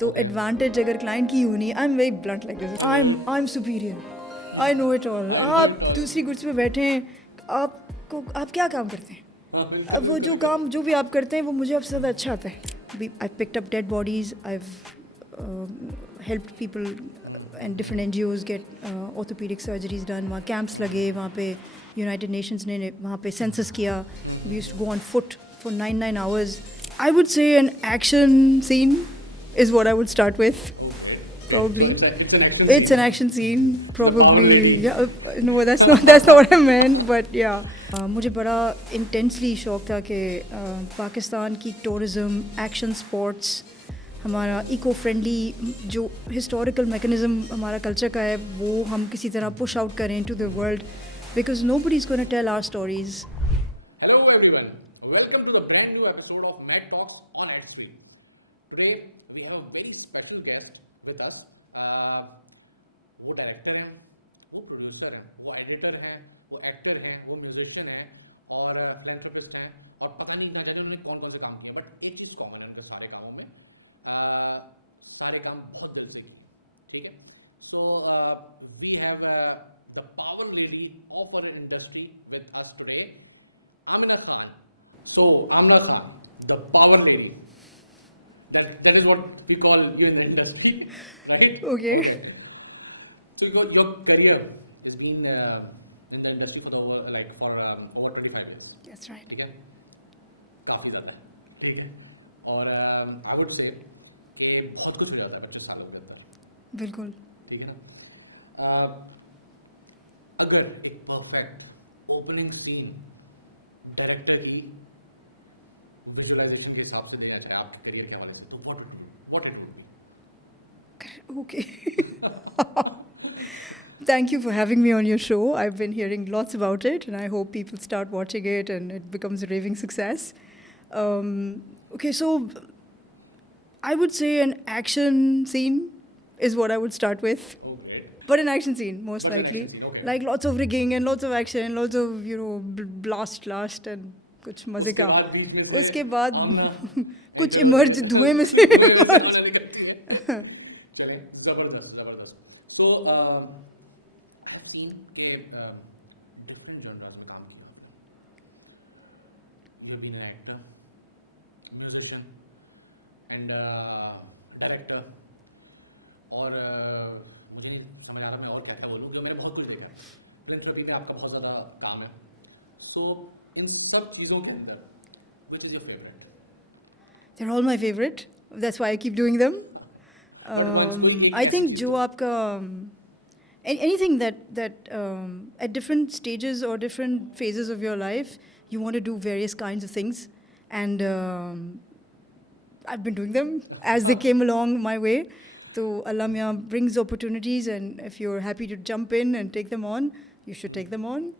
तो एडवांटेज अगर क्लाइंट की होनी, I am very blunt like this, I am superior, I know it all. आप दूसरी कुर्सी पे बैठे हैं, आपको आप क्या काम करते हैं? अब वो जो काम जो भी आप करते हैं वो मुझे आपसे ज़्यादा अच्छा आता है। I picked up dead bodies, I helped people and different NGOs get orthopaedic surgeries done. वहाँ कैंप्स लगे, वहाँ पे यूनाइटेड नेशंस ने वहाँ पे सेंसस किया। We used to go on foot for 9 hours. I would say an action scene is what I would start with. Probably. It's an action scene. Probably. Yeah. No, that's not what I meant. But yeah. मुझे बड़ा intensely शौक था कि पाकिस्तान की tourism, action sports, हमारा eco friendly जो historical mechanism हमारा culture का है वो हम किसी तरह पुश आउट करें to the world, because nobody is gonna tell our stories. Hello everyone, welcome to a brand new episode of Mac Talks on X3. Today we have a very special guest with us. वो director हैं, वो producer हैं, वो editor हैं, वो actor हैं, वो musician हैं और फिलैंथ्रोपिस्ट हैं और पता नहीं मैं जाने उन्होंने कौन कौन से काम किए, बट एक चीज़ कॉमन है उनके सारे कामों में, सारे काम बहुत दिल से किए, ठीक है. So we have the power lady of our industry with us today, Amna Khan. So Amna Khan, the power lady. That is what we call you in the industry, right? Okay. So your career has been in the industry for over 25 years. That's right. ठीक है, काफी ज़्यादा है, ठीक है. और I would say कि बहुत कुछ हो जाता है 25 सालों के अंदर. बिल्कुल. ठीक है ना. अगर एक परफेक्ट ओपनिंग सीन डायरेक्टर ही विजुअलाइजेशन के हिसाब से देना चाहे आपके करियर के हवाले से, तो what it would be? Okay. Thank you for having me on your show. I've been hearing lots about it, and I hope people start watching it and it becomes a raving success. Okay, so I would say an action scene is what I would start with. Okay. But an action scene, most But an likely. action scene, okay. Like lots of rigging and lots of action, lots of, blast and कुछ मज़े का. उसके बाद कुछ emerge धुएं में से emerge. चलिए, जबरदस्त. So I've seen के different genres में काम किया. You've been an actor, musician, and director. और मुझे नहीं समझ आ रहा मैं और क्या बोलूँ, जो मैंने बहुत कुछ देखा है. फिल्म में आपका बहुत ज़्यादा काम है. So इन सब चीज़ों के अंदर which is your favorite? They're all my favorite. That's why I keep doing them. I think जो आपका anything that at different stages or different phases of your life you want to do various kinds of things, and I've been doing them as they came along my way. So Allah Mia brings opportunities, and if you're happy to jump in and take them on, you should take them on.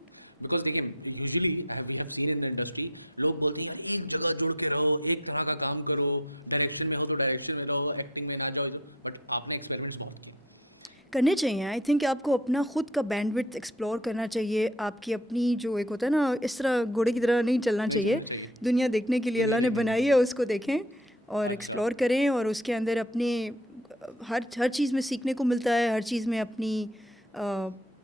Because again, usually we have seen in the industry, लोग बोलते हैं कि एक जगह जोड़ के रहो, एक तरह का काम करो, डायरेक्शन में हो तो डायरेक्शन में रहो, एक्टिंग में ना जाओ, बट आपने एक्सपेरिमेंट्स बहुत किए. करने चाहिए. आई थिंक आपको अपना खुद का बैंडविड्थ एक्सप्लोर करना चाहिए. आपकी अपनी जो एक होता है ना, इस तरह घोड़े की तरह नहीं चलना चाहिए. दुनिया देखने के लिए अल्लाह ने बनाई है, उसको देखें और एक्सप्लोर करें, और उसके अंदर अपने हर चीज़ में सीखने को मिलता है. हर चीज़ में अपनी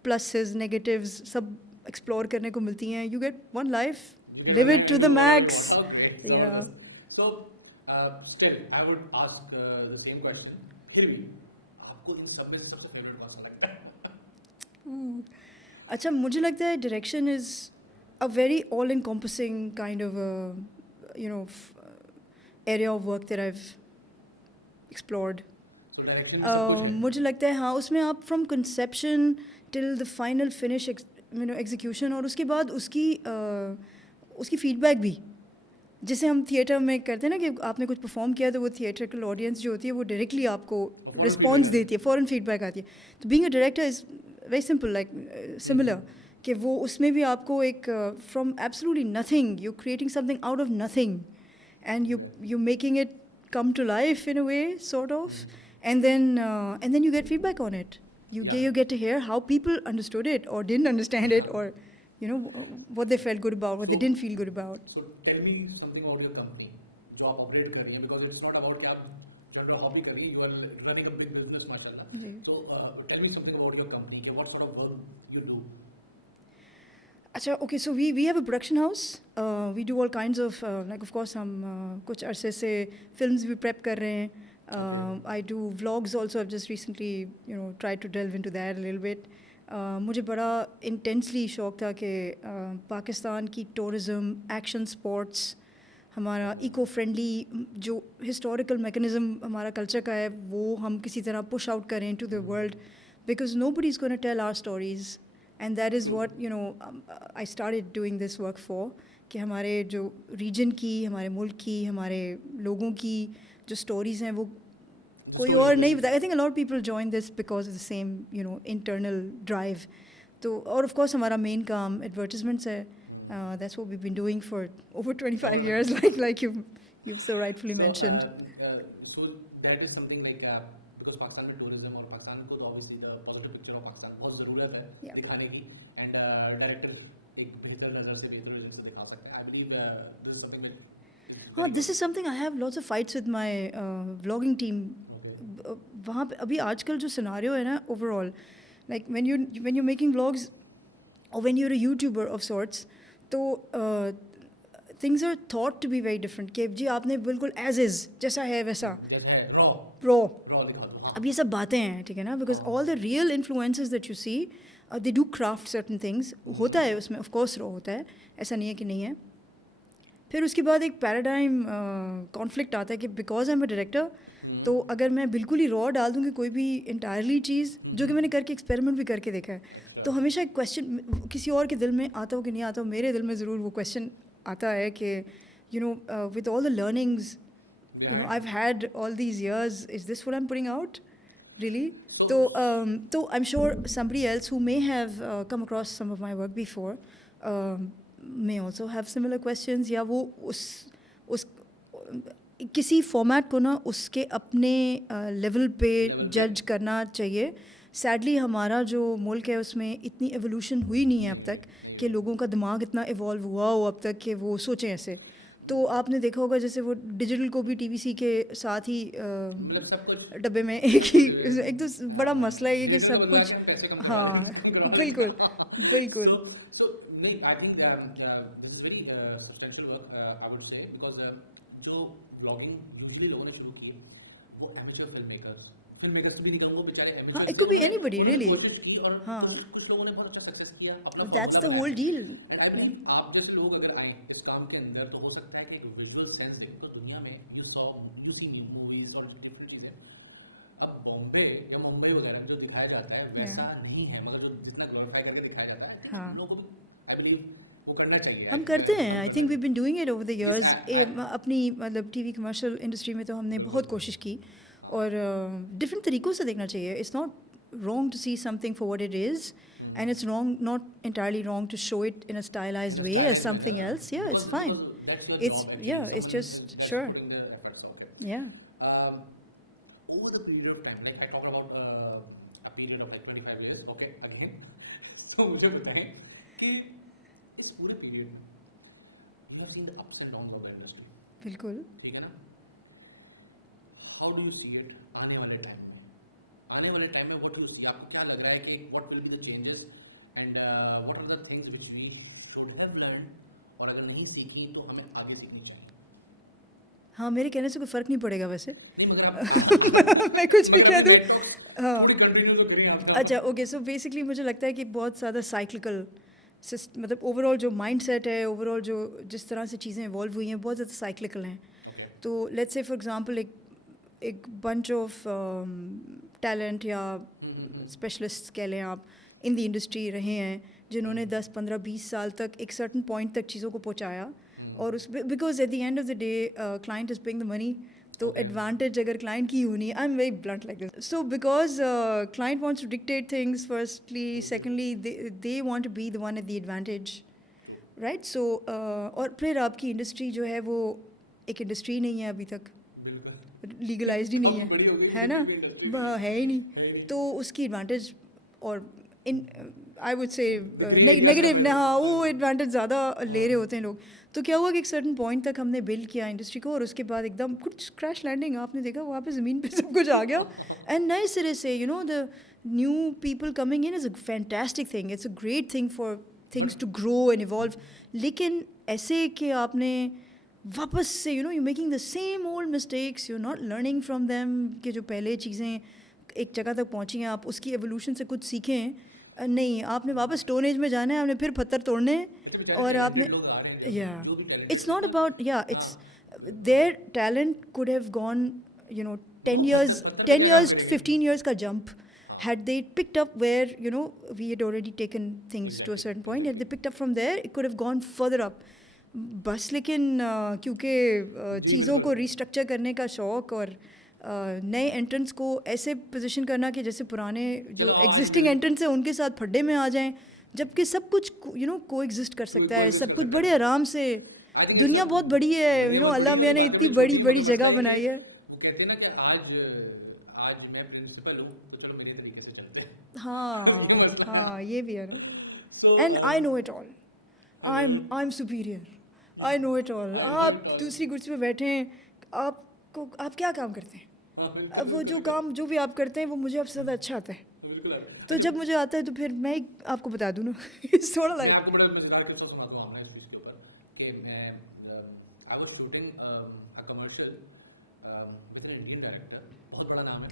प्लसेस नेगेटिव्स सब एक्सप्लोर करने को मिलती हैं. You get one life, live it to the max. या So still I would ask the same question. Hilmi, आपको इन सब में से सबसे फेवरेट कौन सा लगता है? अच्छा, मुझे लगता है direction is a very all encompassing kind of area of work that I have explored. So direction सब कुछ है. मुझे लगता है हाँ, उसमें आप from conception till the final finish execution, और उसके बाद उसकी फीडबैक भी, जैसे हम थिएटर में करते हैं ना कि आपने कुछ परफॉर्म किया तो वो थिएट्रिकल ऑडियंस जो होती है वो डायरेक्टली आपको रिस्पॉन्स देती है, फ़ौरन फीडबैक आती है. तो being a director is very simple, like similar, कि वो उसमें भी आपको एक from absolutely nothing you creating something out of nothing, and you making it come to life in a way, sort of, and then you get feedback on it. You get to hear how people understood it or didn't understand it, or what they felt good about, what they didn't feel good about. So tell me something about your company, जो आप operate कर रही हैं, because it's not about कि आप your hobby career, you are running a big business, mashallah. Ji. So tell me something about your company. What sort of work you do? अच्छा, okay, so we have a production house. We do all kinds of like of course हम कुछ अरसे से films भी prep कर रहे हैं. I do vlogs also. I've just recently tried to delve into that a little bit. मुझे बड़ा intensely शौक था कि पाकिस्तान की tourism, action sports, हमारा इको फ्रेंडली जो हिस्टोरिकल मैकेनिज़्म हमारा कल्चर का है वो हम किसी तरह पुश आउट करें to the world, because nobody is gonna tell our stories, and that is what I started doing this work for, कि हमारे जो रीजन की, हमारे मुल्क की, हमारे लोगों की जो स्टोरीज़ हैं वो कोई और नहीं बताया. I think a lot people join this because of the same internal drive. तो और ऑफ कोर्स हमारा मेन काम एडवर्टिजमेंट्स है. That's what we've been doing for over 25 years, like you've so rightfully mentioned. So that is something like because Pakistan में tourism और पाकिस्तान को तो obviously the positive picture of Pakistan बहुत ज़रूरत है दिखाने की, and director एक बेहतर नज़र से दिखा सकते हैं. I believe this is something like. This is something I have lots of fights with my vlogging team. वहाँ पे अभी आजकल जो scenario है ना overall, like when you're making vlogs or when you're a YouTuber of sorts, तो things are thought to be very different. कि जी आपने बिल्कुल एज इज़ जैसा है वैसा प्रो. अब ये सब बातें हैं, ठीक है ना, because all the real influences that you see they do craft certain things. होता है उसमें ऑफ कोर्स रॉ होता है, ऐसा नहीं है कि नहीं है. फिर उसके बाद एक पैराडाइम कॉन्फ्लिक्ट आता है कि because I am a director, तो अगर मैं बिल्कुल ही रॉ डाल दूँगी कोई भी इंटायरली चीज़, जो कि मैंने करके एक्सपेरिमेंट भी करके देखा है, तो हमेशा एक क्वेश्चन किसी और के दिल में आता हो कि नहीं आता हो, मेरे दिल में ज़रूर वो क्वेश्चन आता है कि with all the learnings I have had all these years, is this what I am putting out really? तो I am sure somebody else who may have come across some of my work before may also have similar questions, या वो उस किसी format को ना उसके अपने level पे जज करना चाहिए. सैडली हमारा जो मुल्क है उसमें इतनी एवोल्यूशन हुई नहीं है अब तक कि लोगों का दिमाग इतना इवॉल्व हुआ हो अब तक कि वो सोचें ऐसे. तो आपने देखा होगा जैसे वो डिजिटल को भी टीवीसी के साथ ही डब्बे में एक तो बड़ा मसला है ये कि सब कुछ. हाँ बिल्कुल बिल्कुल. जो ब्लॉगिंग यूजुअली लोगों ने शुरू की वो एमेच्योर फिल्ममेकर्स भी निकल वो बेचारे. हाँ, it could be anybody really. हाँ, कुछ लोगों ने बहुत अच्छा सक्सेस किया. that's the whole deal. आप जैसे लोग अगर आए इस काम के अंदर, तो हो सकता है कि विजुअल सेंस है तो दुनिया में यू सी मूवीज और डिफरेंट चीजें. अब बॉम्बे या मुंबई वगैरह जो दिखाया जाता है वैसा नहीं है, मतलब जो जितना ग्लोरीफाई करके दिखाया जाता है. हाँ, लोगों को आई बिलीव वो करना चाहिए. हम करते हैं. I think we been doing it over the years. अपनी मतलब टीवी कमर्शियल इंडस्ट्री में तो हमने बहुत कोशिश की, और डिफरेंट तरीक़ों से देखना चाहिए. It's not wrong to see something for what it is, and it's not entirely wrong to show it in a stylized way as something else. Yeah, it's fine. It's just sure. Yeah. Over the period of time, like I talk about a period of like 25 years. Okay, again. तो मुझे बताएं कि इस पूरे period you have seen the ups and downs of the industry. बिल्कुल. ठीक है ना? How do you see it आने वाले टाइम में? आने वाले टाइम में what do you see? आपको क्या लग रहा है कि what will be the changes and what are the things which we should have learned, और अगर नहीं सीखी तो हमें आगे सीखनी चाहिए? हाँ, मेरे कहने से कोई फ़र्क नहीं पड़ेगा वैसे. मैं कुछ भी कह दूँ. हाँ, अच्छा ओके. सो बेसिकली मुझे लगता है कि बहुत ज़्यादा साइक्लिकल मतलब ओवरऑल जो माइंड सेट है, ओवरऑल जो जिस तरह से चीज़ें इवॉल्व हुई हैं बहुत ज़्यादा साइक्लिकल हैं. तो लेट्स से फॉर एग्जांपल एक बंच ऑफ टैलेंट या स्पेशलिस्ट कह लें आप इन द इंडस्ट्री रहे हैं, जिन्होंने 10, 15, 20 साल तक एक सर्टन पॉइंट तक चीज़ों को पहुंचाया, और उस because at the end of the day client is paying the money. तो एडवांटेज अगर क्लाइंट की होनी, I am very blunt like this. So because client wants to dictate things firstly, secondly they want to be the one at the advantage, right? So और फिर आपकी industry जो है वो एक इंडस्ट्री नहीं है अभी तक, लीगलाइज्ड ही नहीं है ना, है ही नहीं. तो उसकी एडवांटेज और इन आई वुड से नेगेटिव, हाँ वो एडवांटेज ज़्यादा ले रहे होते हैं लोग. तो क्या हुआ कि एक सर्टन पॉइंट तक हमने बिल्ड किया इंडस्ट्री को, और उसके बाद एकदम कुछ क्रैश लैंडिंग, आपने देखा वहाँ पे ज़मीन पे सब कुछ आ गया. एंड नए सिरे से you know the new people coming in is a fantastic thing, it's a great thing for things to grow and evolve. लेकिन ऐसे कि आपने वापस से you know you making the same old mistakes, you not learning from them, कि जो पहले चीज़ें एक जगह तक पहुँची हैं आप उसकी एवोल्यूशन से कुछ सीखें. नहीं, आपने वापस स्टोन एज में जाना है, आपने फिर पत्थर तोड़ने हैं, और आपने या इट्स नॉट अबाउट या it's their talent could have gone you know 10 years 15 years का jump had they picked up where you know we had already taken things to a certain point, had they picked up from there it could have gone further up. बस लेकिन क्योंकि चीज़ों को restructure करने का शौक़ और नए एंट्रेंस को ऐसे पोजीशन करना कि जैसे पुराने जो एग्जिस्टिंग एंट्रेंस है उनके साथ फड्डे में आ जाएं, जबकि सब कुछ यू नो को एग्जिस्ट कर सकता है, सब कुछ बड़े आराम से. दुनिया बहुत बड़ी है, यू नो अल्लाह मियाँ ने इतनी बड़ी बड़ी जगह बनाई है. कहते हैं ना कि आज मैं प्रिंसिपल हूँ तो चलो मेरे तरीके से चलते हैं. हाँ ये भी है ना. And I know it all, I am superior, I know it all. आप दूसरी कुर्सी पे बैठे हैं, आप क्या काम करते हैं? वो जो काम जो भी आप करते हैं वो मुझे आपसे ज़्यादा अच्छा आता है. तो जब मुझे आता है तो फिर मैं ही आपको बता दूँ ना. इट्स थोड़ा लाइक मैं आपको बड़ा मजेदार किस्सा सुनाता हूँ अपने इस चीज़ के ऊपर कि मैं I was shooting a commercial with an Indian director, बहुत बड़ा नाम है,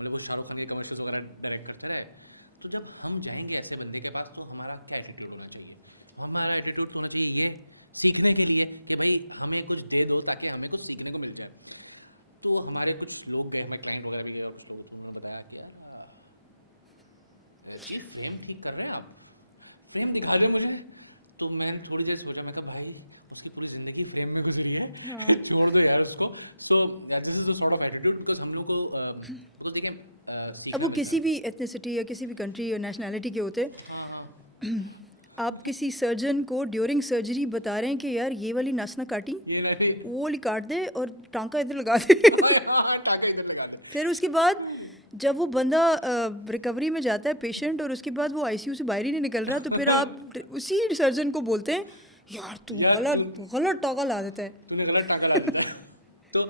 मतलब वो शाहरुख खान के कमर्शियल वगैरह डायरेक्ट करता है. तो जब हम जाएंगे ऐसे बंदे के पास तो हमारा क्या एटीट्यूड होना चाहिए? हमारा एटीट्यूड होना चाहिए ये सीखने के लिए कि भाई हमें कुछ दे दो ताकि हमें कुछ सीखने को मिल जाए. तो हमारे कुछ लोग भी हमारे क्लाइंट वगैरह भी और बताया कि फ्रेम ठीक कर रहे हैं आप, फ्रेम दिखा दो मुझे. तो मैंने थोड़ी देर सोचा, मैं कहा भाई उसकी पूरी जिंदगी फ्रेम में गुजरी है, छोड़ दो यार उसको. So this is the sort of attitude because हम लोग को तो देखें अब वो किसी भी एथनिसिटी या किसी भी कंट्री या नेशनैलिटी के होते. आप किसी सर्जन को ड्यूरिंग सर्जरी बता रहे हैं कि यार ये वाली नस ना काटी, वो वाली काट दे और टांका इधर लगा दे. फिर उसके बाद जब वो बंदा रिकवरी में जाता है पेशेंट, और उसके बाद वो आईसीयू से बाहर ही नहीं निकल रहा, तो फिर आप उसी सर्जन को बोलते हैं यार तू गलत टांका ला देता है. तूने गलत टांका ला दिया. तो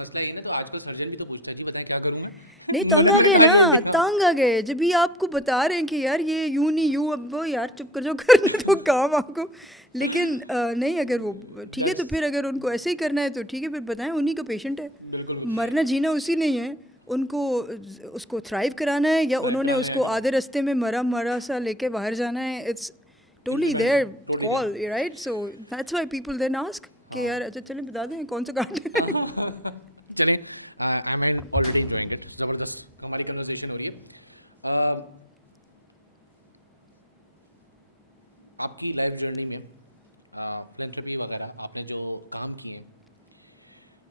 मसला ये ना, तो आजकल सर्जन भी तो पूछता है कि बताए क्या करूँ मैं. नहीं, तंग आ गए ना, तंग आ गए. जब भी आपको बता रहे हैं कि यार ये यूँ नहीं यूँ, अब वो यार चुप कर जाओ, करने तो काम आपको. लेकिन नहीं, अगर वो ठीक है तो फिर अगर उनको ऐसे ही करना है तो ठीक है, फिर बताएं उन्हीं का पेशेंट है, मरना जीना उसी नहीं है. उनको उसको थ्राइव कराना है या उन्होंने उसको आधे रास्ते में मरा सा लेके बाहर जाना है. It's totally their call, right. So that's why people then ask कि यार अच्छा चलें बता दें कौन सा काट है. हमारी कन्वर्सेशन हो रही है. आपकी लाइफ जर्नी में फिलैंथ्रोपी वगैरह आपने जो काम किए,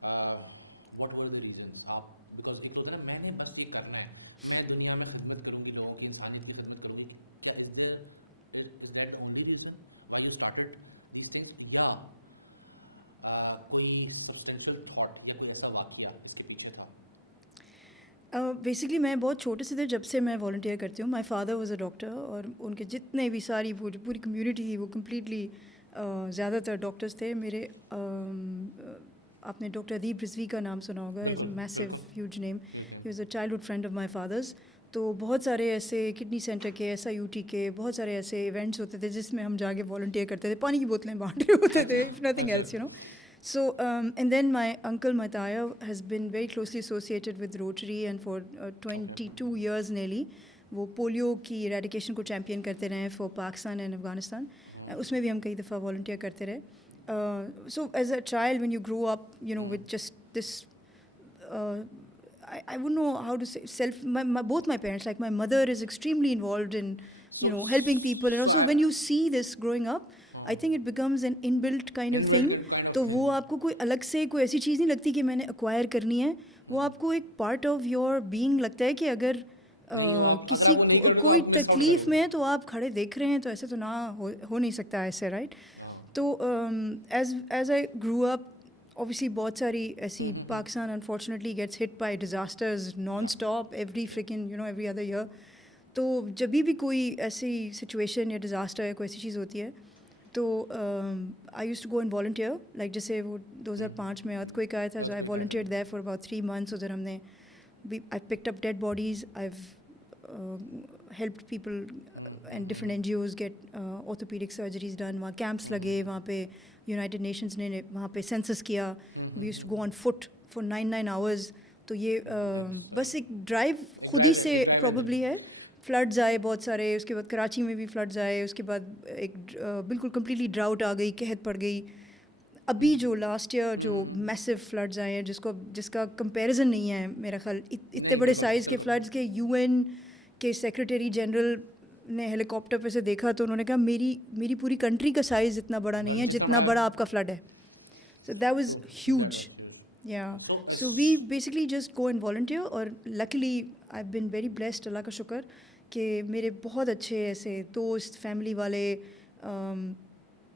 व्हाट वर द रीजंस? आप बिकॉज एक तो होता है ना मैंने बस ये करना है, मैं दुनिया में खिदमत करूँगी, लोगों की इंसानियत की खिदमत करूँगी. क्या is that only reason why you started these things, या कोई सब्सटेंशियल थॉट या कोई ऐसा वाकया इसके पीछे था? बेसिकली मैं बहुत छोटे से थे जब से मैं वॉल्टियर करती हूँ. My father was a doctor, और उनके जितने भी सारी पूरी कम्युनिटी थी वो कम्प्लीटली ज़्यादातर डॉक्टर्स थे. मेरे आपने डॉक्टर अदीब रिजवी का नाम सुना होगा, is a massive huge name. He was a childhood friend of my father's. तो बहुत सारे ऐसे किडनी सेंटर के, SIUT के बहुत सारे ऐसे इवेंट्स होते थे जिसमें हम जाके वॉल्टियर करते थे, पानी की बोतलें बांट रहे होते थे, if nothing else you know. So, and then my uncle Mataya has been very closely associated with Rotary, and for 22 years nearly, वो पोलियो की इरेडिकेशन को चैम्पियन करते रहे फॉर पाकिस्तान एंड अफगानिस्तान. उसमें भी हम कई दफ़ा वॉल्टियर करते रहे. So as a child, when you grow up, you know, with just this, I wouldn't know how to say both my parents, like my mother is extremely involved in, you know, helping people, and also when you see this growing up, I think it becomes an inbuilt kind of thing. तो वो आपको कोई अलग से कोई ऐसी चीज़ नहीं लगती कि मैंने acquire करनी है, वो आपको एक part of your being लगता है कि अगर किसी कोई तकलीफ़ में है तो आप खड़े देख रहे हैं, तो ऐसे तो ना हो नहीं सकता ऐसे, राइट. तो as I grew up, obviously बहुत सारी ऐसी, Pakistan unfortunately gets hit by disasters non-stop every freaking, you know, every other year. तो जब भी कोई ऐसी सिचुएशन या डिज़ास्टर या कोई ऐसी चीज़ होती है तो I use to go and volunteer, like जैसे वो 2005 में अर्थक्वेक आया था, तो I volunteered there for about 3 months. उधर हमने I picked up dead bodies, I helped people and different NGOs get orthopaedic surgeries done. वहाँ कैंप्स लगे, वहाँ पे यूनाइटेड नेशंस ने वहाँ पे सेंसस किया. We used to go on foot for 9 hours. तो ये बस एक ड्राइव खुद ही से प्रॉब्ली है. फ्लड्स आए बहुत सारे, उसके बाद कराची में भी फ्लड्स आए, उसके बाद एक बिल्कुल कम्प्लीटली ड्राउट आ गई, कहत पड़ गई. अभी जो लास्ट ईयर जो मैसिव फ्लड्स आए हैं जिसका कंपैरिजन नहीं है मेरा ख्याल. इतने बड़े साइज़ के फ्लड्स के UN के सेक्रेटरी जनरल ने हेलीकॉप्टर पे से देखा तो उन्होंने कहा मेरी पूरी कंट्री का साइज़ इतना बड़ा नहीं है जितना बड़ा आपका फ्लड है. So that was huge. Yeah, so we basically just go and volunteer. और luckily I've been very blessed, अल्लाह का शुक्र कि मेरे बहुत अच्छे ऐसे दोस्त फैमिली वाले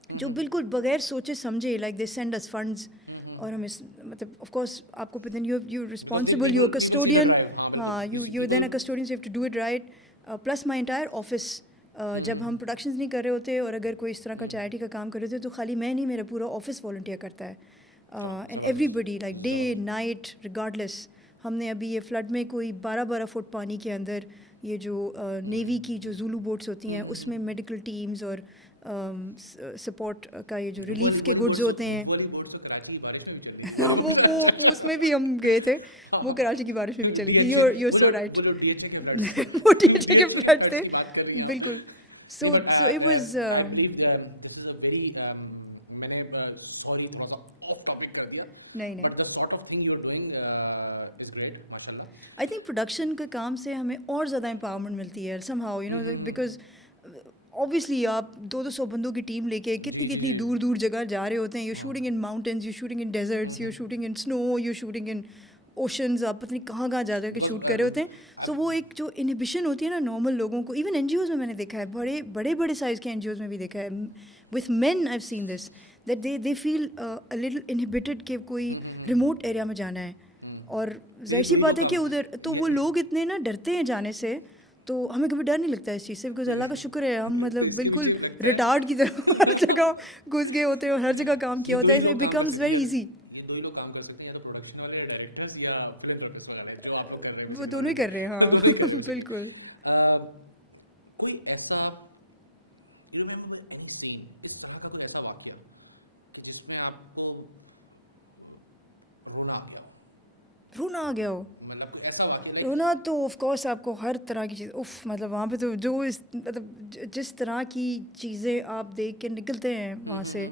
जो बिल्कुल बगैर सोचे समझे, like they send us funds. और हम इस मतलब ऑफ कोर्स आपको पता नहीं, यू रिस्पॉन्सिबल, यू कस्टोडियन. हाँ, you then a custodian, you have to do it right. Plus my entire office, जब हम प्रोडक्शंस नहीं कर रहे होते और अगर कोई इस तरह का चैरिटी का काम कर रहे होते तो खाली मैं नहीं, मेरा पूरा ऑफिस वॉलंटियर करता है. And everybody like day night regardless. हमने अभी ये फ्लड में कोई 12 फुट पानी के अंदर ये जो नेवी की जो ज़ूलू बोट्स होती हैं उसमें मेडिकल टीम्स और सपोर्ट का ये जो रिलीफ के गुड्स होते हैं हाँ, वो उसमें भी हम गए थे. वो कराची की बारिश में भी चली थी. you're so right. वो THA के फ्लड्स थे बिल्कुल. So it was नहीं But the sort of thing you're doing is great, mashallah. I think production के काम से हमें और ज़्यादा एम्पावरमेंट मिलती है somehow, you know, because obviously आप 200 बंदों की टीम लेके कितनी दूर जगह जा रहे होते हैं. You shooting in mountains, you shooting in desserts, you shooting in snow, you shooting in oceans. आप पता नहीं कहाँ जा के शूट कर रहे होते हैं. सो वो एक जो इनहिबिशन होती है ना नॉर्मल लोगों को, इवन NGOs में मैंने देखा है, बड़े साइज़ के NGOs में भी देखा है. With main I have seen this that they feel a little inhibited कि कोई रिमोट एरिया में जाना है. और जाहिर सी बात है कि उधर तो वो लोग इतने ना डरते हैं जाने से, तो हमें कभी डर नहीं लगता इस चीज़ से. बिकॉज अल्लाह का शुक्र है हम मतलब बिल्कुल रिटार्ड की तरह हर जगह घुस गए होते हैं और हर जगह काम किया होता है. It becomes very easy. वो दोनों ही कर रहे हैं. हाँ बिल्कुल. कोई ऐसा you remember any scene, इस तरह का कोई ऐसा वाक्य कि जिसमें आपको रोना आ गया हो? मतलब कोई ऐसा वाक्य? रोना तो ऑफ कोर्स आपको हर तरह की चीज़, उफ मतलब वहाँ पे तो जो इस मतलब जिस तरह की चीज़ें आप देख के निकलते हैं वहाँ से,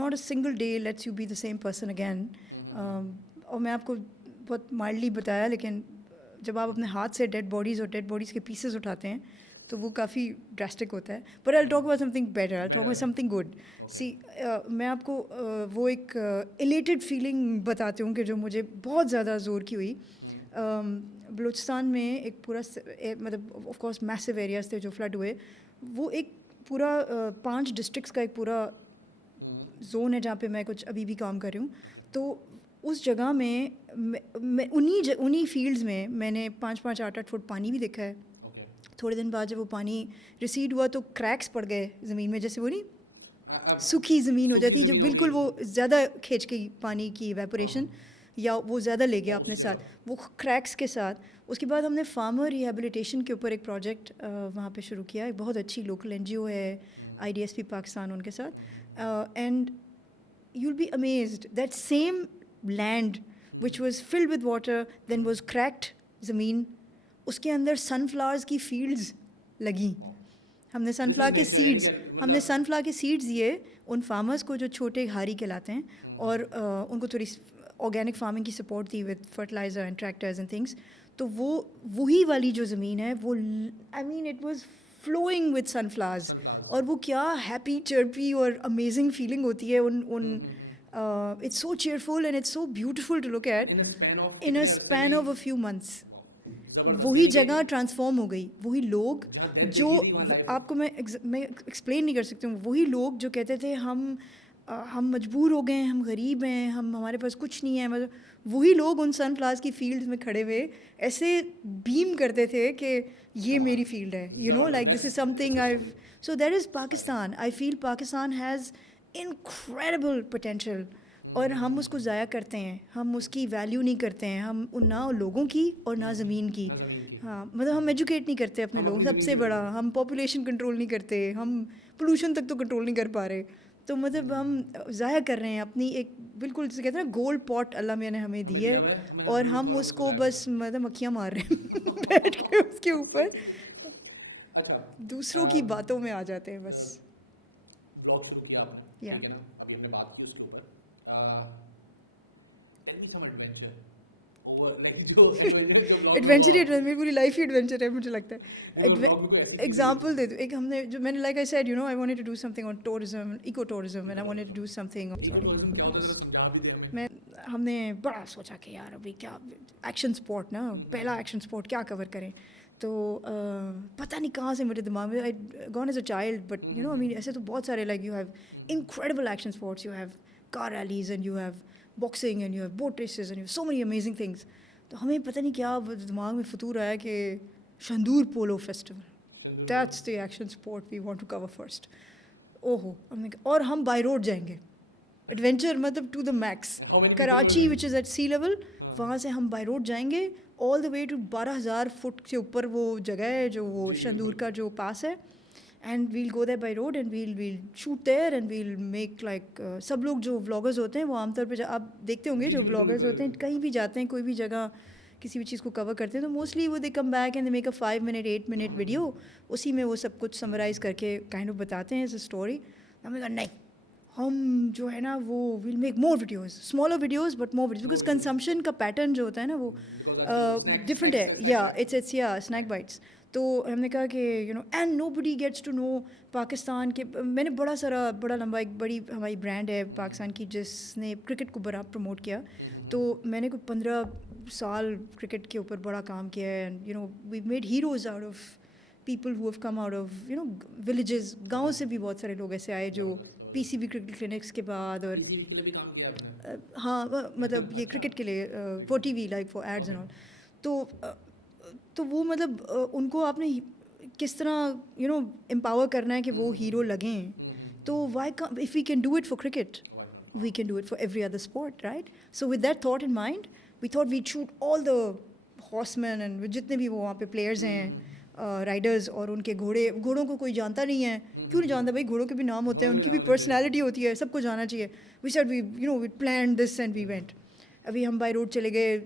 not a single day let's you be the same person again. और मैं आपको बहुत माइल्डली बताया, लेकिन जब आप अपने हाथ से डेड बॉडीज़ के पीसेस उठाते हैं तो वो काफ़ी ड्रास्टिक होता है. But I talk about something better, I talk about something good. See मैं आपको वो एक इलेटेड फीलिंग बताती हूँ कि जो मुझे बहुत ज़्यादा ज़ोर की हुई. बलूचिस्तान में एक पूरा मतलब ऑफ कोर्स मैसिव एरियाज थे जो फ्लड हुए. वो एक पूरा 5 डिस्ट्रिक्ट्स का एक पूरा जोन है जहाँ पे मैं कुछ अभी भी काम कर रही हूँ. तो उस जगह में मैं उन्हीं फील्ड्स में मैंने 5-5, 8-8 फुट पानी भी देखा है. थोड़े दिन बाद जब वो पानी रिसीड हुआ तो क्रैक्स पड़ गए ज़मीन में, जैसे वो नहीं सूखी ज़मीन हो जाती है, जो बिल्कुल वो ज़्यादा खींच गई पानी की इवेपोरेशन, या वो ज़्यादा ले गया अपने साथ वो क्रैक्स के साथ. उसके बाद हमने फार्मर रिहेबिलिटेशन के ऊपर एक प्रोजेक्ट वहाँ पे शुरू किया. एक बहुत अच्छी लोकल NGO है IDSP पाकिस्तान, उनके साथ. And you'll be amazed that same land which was filled with water then was cracked ज़मीन, उसके अंदर सनफ्लावर्स की फील्ड्स लगी. हमने सनफ्लावर के सीड्स दिए उन फार्मर्स को जो छोटे हारी कहलाते हैं, और उनको थोड़ी ऑर्गेनिक फार्मिंग की सपोर्ट दी with fertiliser and tractors and things. तो वही वाली जो ज़मीन है वो I mean it was flowing with sunflowers. और वो क्या हैप्पी चर्पी और अमेजिंग फीलिंग होती है उन it's so cheerful and it's so beautiful to look at in a span of a few months. वही जगह ट्रांसफॉर्म हो गई. वही लोग जो आपको मैं एक्सप्लेन नहीं कर सकती हूँ. वही लोग जो कहते थे हम हम मजबूर हो गए हैं, हम गरीब हैं, हमारे पास कुछ नहीं है, मतलब वही लोग उन सनफ्लावर्स की फील्ड में खड़े हुए ऐसे बीम करते थे कि ये मेरी फील्ड है, you know, like this is something I, so that is Pakistan. I feel Pakistan has incredible potential और हम उसको ज़ाया करते हैं, हम उसकी वैल्यू नहीं करते हैं, हम ना लोगों की और ना ज़मीन की. हाँ, मतलब हम एजुकेट नहीं करते अपने लोग, सबसे बड़ा हम पॉपुलेशन कंट्रोल नहीं करते, हम पोल्यूशन तक तो कंट्रोल नहीं कर पा रहे. तो मतलब हम ज़ाया कर रहे हैं अपनी एक, बिल्कुल जिसे कहते हैं ना गोल्ड पॉट अल्लाह ने हमें दी है और हम उसको बस मतलब मक्खियाँ मार रहे हैं बैठ के उसके ऊपर, अच्छा, दूसरों की बातों में आ जाते हैं बस. ब्लॉग शुरू किया आपने, Yeah. ठीक है ना, अभी हमने बात की उसके ऊपर. Tell me some adventure over, like जो एडवेंचर मेरी पूरी लाइफ ही एडवेंचर है मुझे लगता है. blog में ऐसी एग्जाम्पल दे दो एक, हमने जो मैंने like I said you know I wanted to do something on tourism, eco tourism, and I wanted to do something क्या होता है समझा भी दिया मैं हमने बड़ा सोचा कि यार अभी क्या एक्शन स्पोर्ट ना, पहला एक्शन स्पोर्ट क्या कवर करें. तो पता नहीं कहाँ से मेरे दिमाग में, I gone as a child, but you know I mean ऐसे तो बहुत सारे, like you have incredible action sports, you have car rallies and you have boxing and you have boat races and you have so many amazing things. तो हमें पता नहीं क्या दिमाग में फतूर आया कि Shandur polo festival, that's the action sport we want to cover first. ओहो, हमने और हम बाय रोड जाएंगे, एडवेंचर मतलब to the max. Karachi which is at sea level, वहाँ से हम बाय रोड जाएंगे all the way to 12,000 foot से ऊपर वो जगह है जो वो शंदूर का जो पास है, and we'll go there by road and we'll shoot there and we'll make like, सब लोग जो व्लॉगर्स होते हैं वो आमतौर पे आप देखते होंगे जो व्लॉगर्स होते हैं कहीं भी जाते हैं, कोई भी जगह किसी भी चीज़ को कवर करते हैं, तो मोस्टली वो they come back and they make a 5 minute 8 minute video, उसी में वो सब कुछ समराइज़ करके काइंड ऑफ बताते हैं एज अ स्टोरी. हमने कहा नहीं, हम जो है ना वो will make more videos, smaller videos but more videos, because consumption का पैटर्न जो होता है ना वो डिफरेंट है. या इट्स या स्नैक बाइट्स. तो हमने कहा कि you know and nobody gets to know Pakistan के, मैंने बड़ा लंबा एक बड़ी हमारी ब्रांड है पाकिस्तान की जिसने क्रिकेट को बड़ा प्रमोट किया. तो मैंने कोई 15 साल क्रिकेट के ऊपर बड़ा काम किया है, and you know we made heroes out of people who have come out of you know villages, गाँव से भी बहुत सारे लोग ऐसे आए जो पीसीबी क्रिकेट क्लिनिक्स के बाद, और हाँ मतलब ये क्रिकेट के लिए for TV like for ads and all. तो वो मतलब उनको आपने किस तरह यू नो एम्पावर करना है कि वो हीरो लगें. तो why if we can do it for cricket we can do it for every other sport, right? So with that thought in mind, we thought we'd shoot all the horsemen and जितने भी वो वहाँ पे players हैं, riders, और उनके घोड़ों को कोई जानता नहीं है. क्यों नहीं जानता भाई, घोड़ों के भी नाम होते हैं, उनकी भी पर्सनैलिटी होती है, सबको जाना चाहिए. We said we planned this and we went. अभी हम बाई रोड चले गए,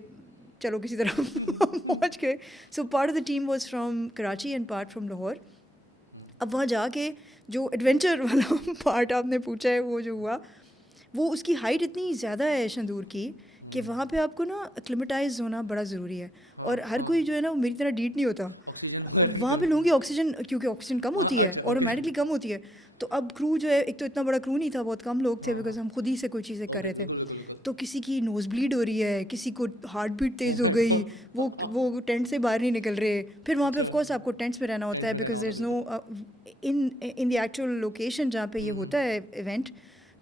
चलो किसी तरह पहुँच गए. So part of the team was from Karachi and part from Lahore. अब वहाँ जाके जो एडवेंचर वाला पार्ट आपने पूछा है वो जो हुआ, वो उसकी हाइट इतनी ज़्यादा है शंदूर की कि वहाँ पे आपको ना एक्लिमेटाइज होना बड़ा ज़रूरी है, और हर कोई जो है ना वो मेरी तरह डीट नहीं होता. वहाँ पे लोगों की ऑक्सीजन, क्योंकि ऑक्सीजन कम होती है, ऑटोमेटिकली कम होती है. तो अब क्रू जो है, एक तो इतना बड़ा क्रू नहीं था, बहुत कम लोग थे बिकॉज हम खुद ही से कोई चीज़ें कर रहे थे. तो किसी की नोज़ ब्लीड हो रही है, किसी को हार्ट बीट तेज़ हो गई, वो टेंट से बाहर नहीं निकल रहे. फिर वहाँ पे ऑफ कोर्स आपको टेंट्स में रहना होता है because there is no in the actual location जहाँ पे ये होता है इवेंट,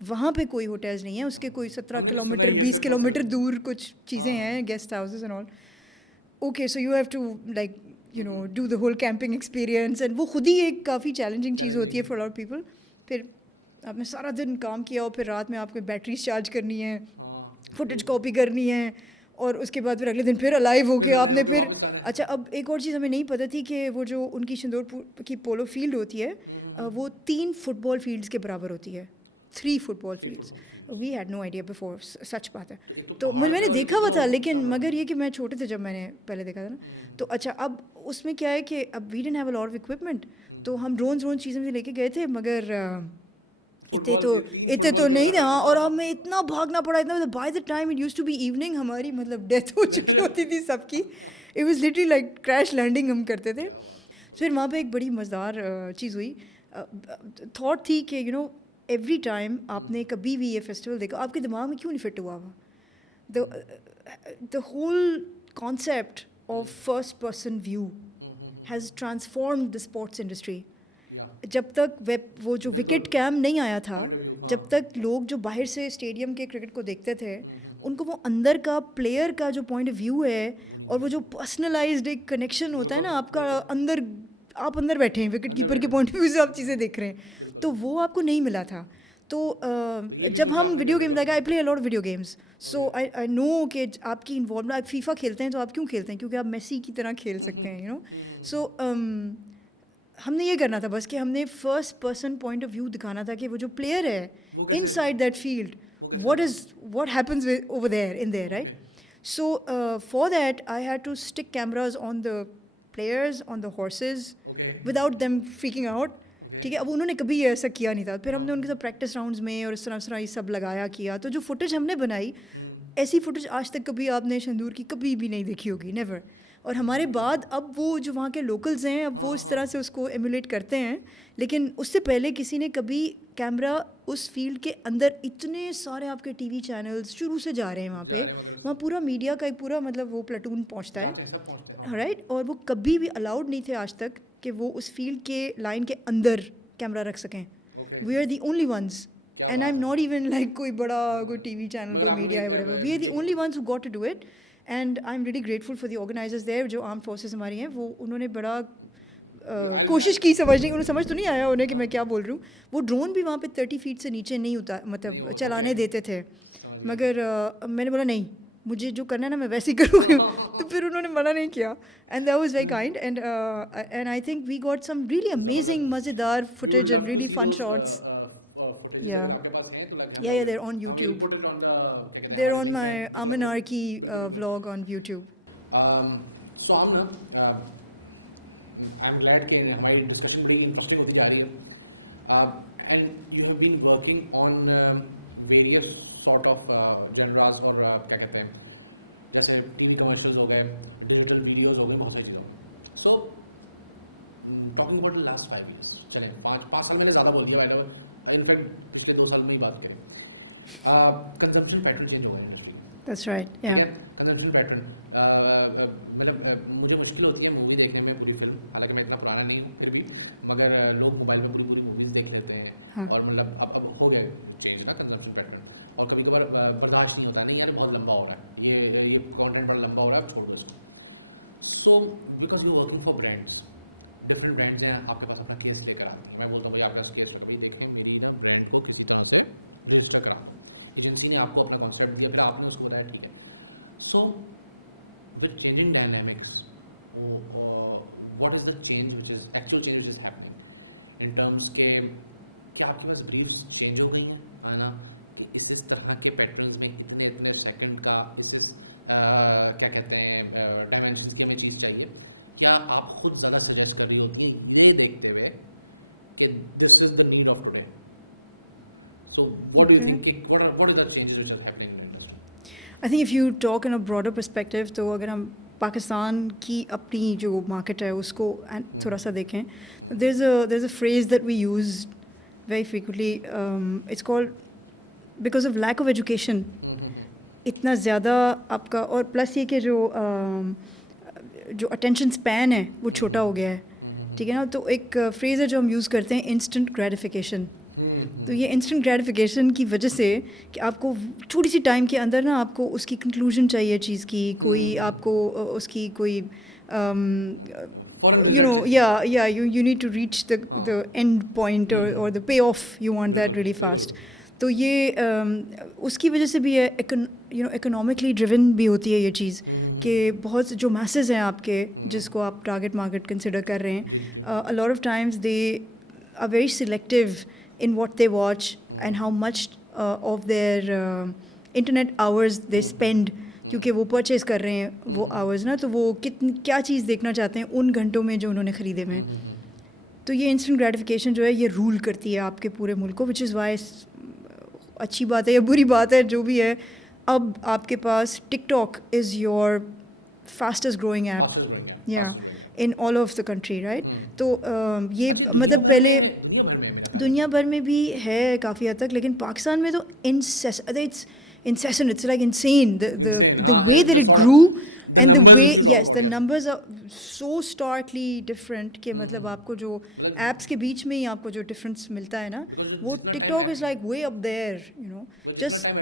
वहाँ पे कोई होटल्स नहीं है, उसके कोई 17 किलोमीटर 20 किलोमीटर दूर कुछ चीज़ें हैं, guest houses and all. Okay, so you have to like you know do the whole camping experience, एंड वो खुद ही एक काफ़ी चैलेंजिंग चीज़ होती है फॉर लॉट पीपल. फिर आपने सारा दिन काम किया और फिर रात में आपको बैटरीज चार्ज करनी है, फुटेज कॉपी करनी है, और उसके बाद फिर अगले दिन फिर अलाइव हो गया आपने फिर. अच्छा, अब एक और चीज़ हमें नहीं पता थी कि वो जो उनकी शंदूर की पोलो फील्ड होती है वो 3 फुटबॉल फील्ड्स के बराबर होती है, 3 football fields. We had no idea before, सच बात है. तो मैंने देखा हुआ था, लेकिन मगर ये कि मैं छोटे थे जब मैंने पहले देखा था ना. तो अच्छा, अब उसमें क्या है कि अब we didn't have a lot of equipment, तो हम ड्रोन चीज़ें भी लेके गए थे, मगर इतने तो नहीं थे. हाँ, और हमें इतना भागना पड़ा, इतना, by the time it used to be evening, हमारी मतलब डेथ हो चुकी होती थी सबकी. It was literally like crash landing हम करते थे. फिर वहाँ पे एक बड़ी मज़ेदार चीज़ हुई. थॉट थी कि यू नो एवरी टाइम आपने कभी भी ये फेस्टिवल देखा, आपके दिमाग में क्यों नहीं फिट हुआ हुआ the whole concept of first person view has transformed the sports industry. जब तक वो जो विकेट कैम नहीं आया था, जब तक लोग जो बाहर से स्टेडियम के क्रिकेट को देखते थे उनको वो अंदर का प्लेयर का जो पॉइंट ऑफ व्यू है और वो जो पर्सनलाइज्ड एक कनेक्शन होता है ना आपका अंदर, आप अंदर बैठे हैं विकेट कीपर के पॉइंट ऑफ व्यू से आप चीज़ें देख रहे हैं, तो वो आपको नहीं मिला था। तो जब हम video game I play a lot of video games, so I know कि आपकी इन्वॉल्व, आप फीफा खेलते हैं तो आप क्यों खेलते हैं, क्योंकि आप मेसी की तरह खेल सकते हैं, यू नो। सो हमने ये करना था बस कि हमने first person point of view दिखाना था कि वो जो प्लेयर है inside that field, what happens over there in there, right? So for that I had to stick cameras on the players, on the horses, without them freaking out. ठीक है, अब उन्होंने कभी ये ऐसा किया नहीं था, फिर हमने उनके साथ प्रैक्टिस राउंड्स में और इस तरह ये सब लगाया किया, तो जो फुटेज हमने बनाई ऐसी फुटेज आज तक कभी आपने शंदूर की कभी भी नहीं देखी होगी, नेवर। और हमारे बाद अब वो जो वहाँ के लोकल्स हैं अब वो इस तरह से उसको एमुलेट करते हैं, लेकिन उससे पहले किसी ने कभी कैमरा उस फील्ड के अंदर, इतने सारे आपके टीवी चैनल्स शुरू से जा रहे हैं वहाँ पे, वहाँ पूरा मीडिया का एक पूरा मतलब वो प्लाटून पहुँचता है, राइट। और वो कभी भी अलाउड नहीं थे आज तक कि वो उस फील्ड के लाइन के अंदर कैमरा रख सकें। We are the only ones, and I am not even like कोई बड़ा कोई टीवी चैनल कोई मीडिया है whatever, we are the only ones who got to do it. And I am really grateful for the organisers there, जो arm forces हमारी हैं, वो उन्होंने बड़ा कोशिश की समझने, उन्हें समझ तो नहीं आया उन्हें कि मैं क्या बोल रही हूँ। वो ड्रोन भी वहाँ पे 30 फीट से नीचे नहीं होता, मतलब चलाने देते थे, मगर मैंने बोला नहीं, मुझे जो करना है ना मैं वैसे ही करूँगी तो फिर उन्होंने मना नहीं किया, and that was very kind. And I think we got some really amazing मज़ेदार footage and really fun shots. Yeah, they're on YouTube. They're on my Amanarki vlog on YouTube. So Amna, I'm glad कि हमारी discussion बड़ी interesting होती जा रही है, and you have been working on various sort of genres, और क्या कहते हैं, जैसे टीवी कमर्शियल्स हो गए, डिजिटल वीडियोस हो गए, बहुत सारी चीज़ें। So talking about the last 5 years, चलें 5 साल मैंने ज़्यादा बोल दिया, इनफैक्ट पिछले 2 साल में ही बात करें, कंजम्पशन पैटर्न चेंज हो गया। That's right, yeah. Consumption pattern, मतलब मुझे मुश्किल होती है मूवी देखने में पूरी फिल्म, हालांकि मैं इतना पुराना नहीं हूँ फिर भी, मगर लोग मोबाइल में पूरी मूवीज देख लेते हैं। हाँ. और मतलब अब हो गया चेंज का कंजम्पशन पैटर्न, और कभी कभार बर्दाश्त नहीं होता, नहीं यार बहुत लंबा हो रहा है, ये कंटेंट और लंबा हो रहा है, छोड़ दो इसको। So because you working for brands, different brands हैं, आपके पास अपना केस लेकर आ, मैं बोलता हूँ भाई आपका केस देखें, मेरी ना ब्रांड को किसी तरह से रजिस्टर करा, एजेंसी ने आपको अपना कॉन्सेप्ट दिया, फिर आपने उसको बोला ठीक है। सो with changing dynamics, what is the change which is actual change which is happening in terms के क्या आपके पास briefs change हो गई हैं, है ना, कि इस तरह के पैटर्न्स में इतने सेकंड का क्या कहते हैं डायमेंशंस की हमें चीज़ चाहिए, क्या आप खुद ज़्यादा सजेस्ट कर रही होती है ये देखते हुए कि this is the need of today? So what do you think, what is the changes which are happening in the industry? I think if you talk in a broader perspective, तो अगर हम पाकिस्तान की अपनी जो मार्केट है उसको थोड़ा सा देखें, there's a phrase that we use very frequently, it's called because of lack of education, इतना ज़्यादा आपका, और प्लस ये कि जो अटेंशन स्पैन है वो छोटा हो गया है, ठीक है ना। तो एक फ्रेज़ है जो हम यूज़ करते हैं, इंस्टेंट ग्रेटिफिकेशन। तो ये इंस्टेंट ग्रेटिफिकेशन की वजह से कि आपको छोटी सी टाइम के अंदर ना आपको उसकी कंक्लूजन चाहिए चीज़ की, कोई आपको उसकी कोई you know, you need to reach the end point or the payoff, you want that really fast. तो ये उसकी वजह से भी है, इकोनॉमिकली ड्रिवन भी होती है ये चीज़, कि बहुत जो मैसेज हैं आपके जिसको आप टारगेट मार्केट कंसिडर कर रहे हैं, a lot of times they are very selective in what they watch and how much of their internet hours they spend, क्योंकि वो परचेज कर रहे हैं वो आवर्स ना, तो वो क्या चीज़ देखना चाहते हैं उन घंटों में जो उन्होंने ख़रीदे हुए हैं। तो ये इंस्टेंट ग्रेटिफिकेशन जो है ये रूल करती है आपके पूरे मुल्क को, विच इज़ वाई अच्छी बात है या बुरी बात है जो भी है, अब आपके पास TikTok is your fastest growing app, या in all of the country, right. तो ये मतलब पहले दुनिया भर में भी है काफ़ी हद तक, लेकिन पाकिस्तान में तो it's incessant, it's like insane, the way that it grew, and the numbers way is yes the top. Numbers are so starkly different कि मतलब आपको जो एप्स के बीच में ही आपको जो डिफरेंस मिलता है ना वो TikTok is like way up there you know जितना जस्ट टाइम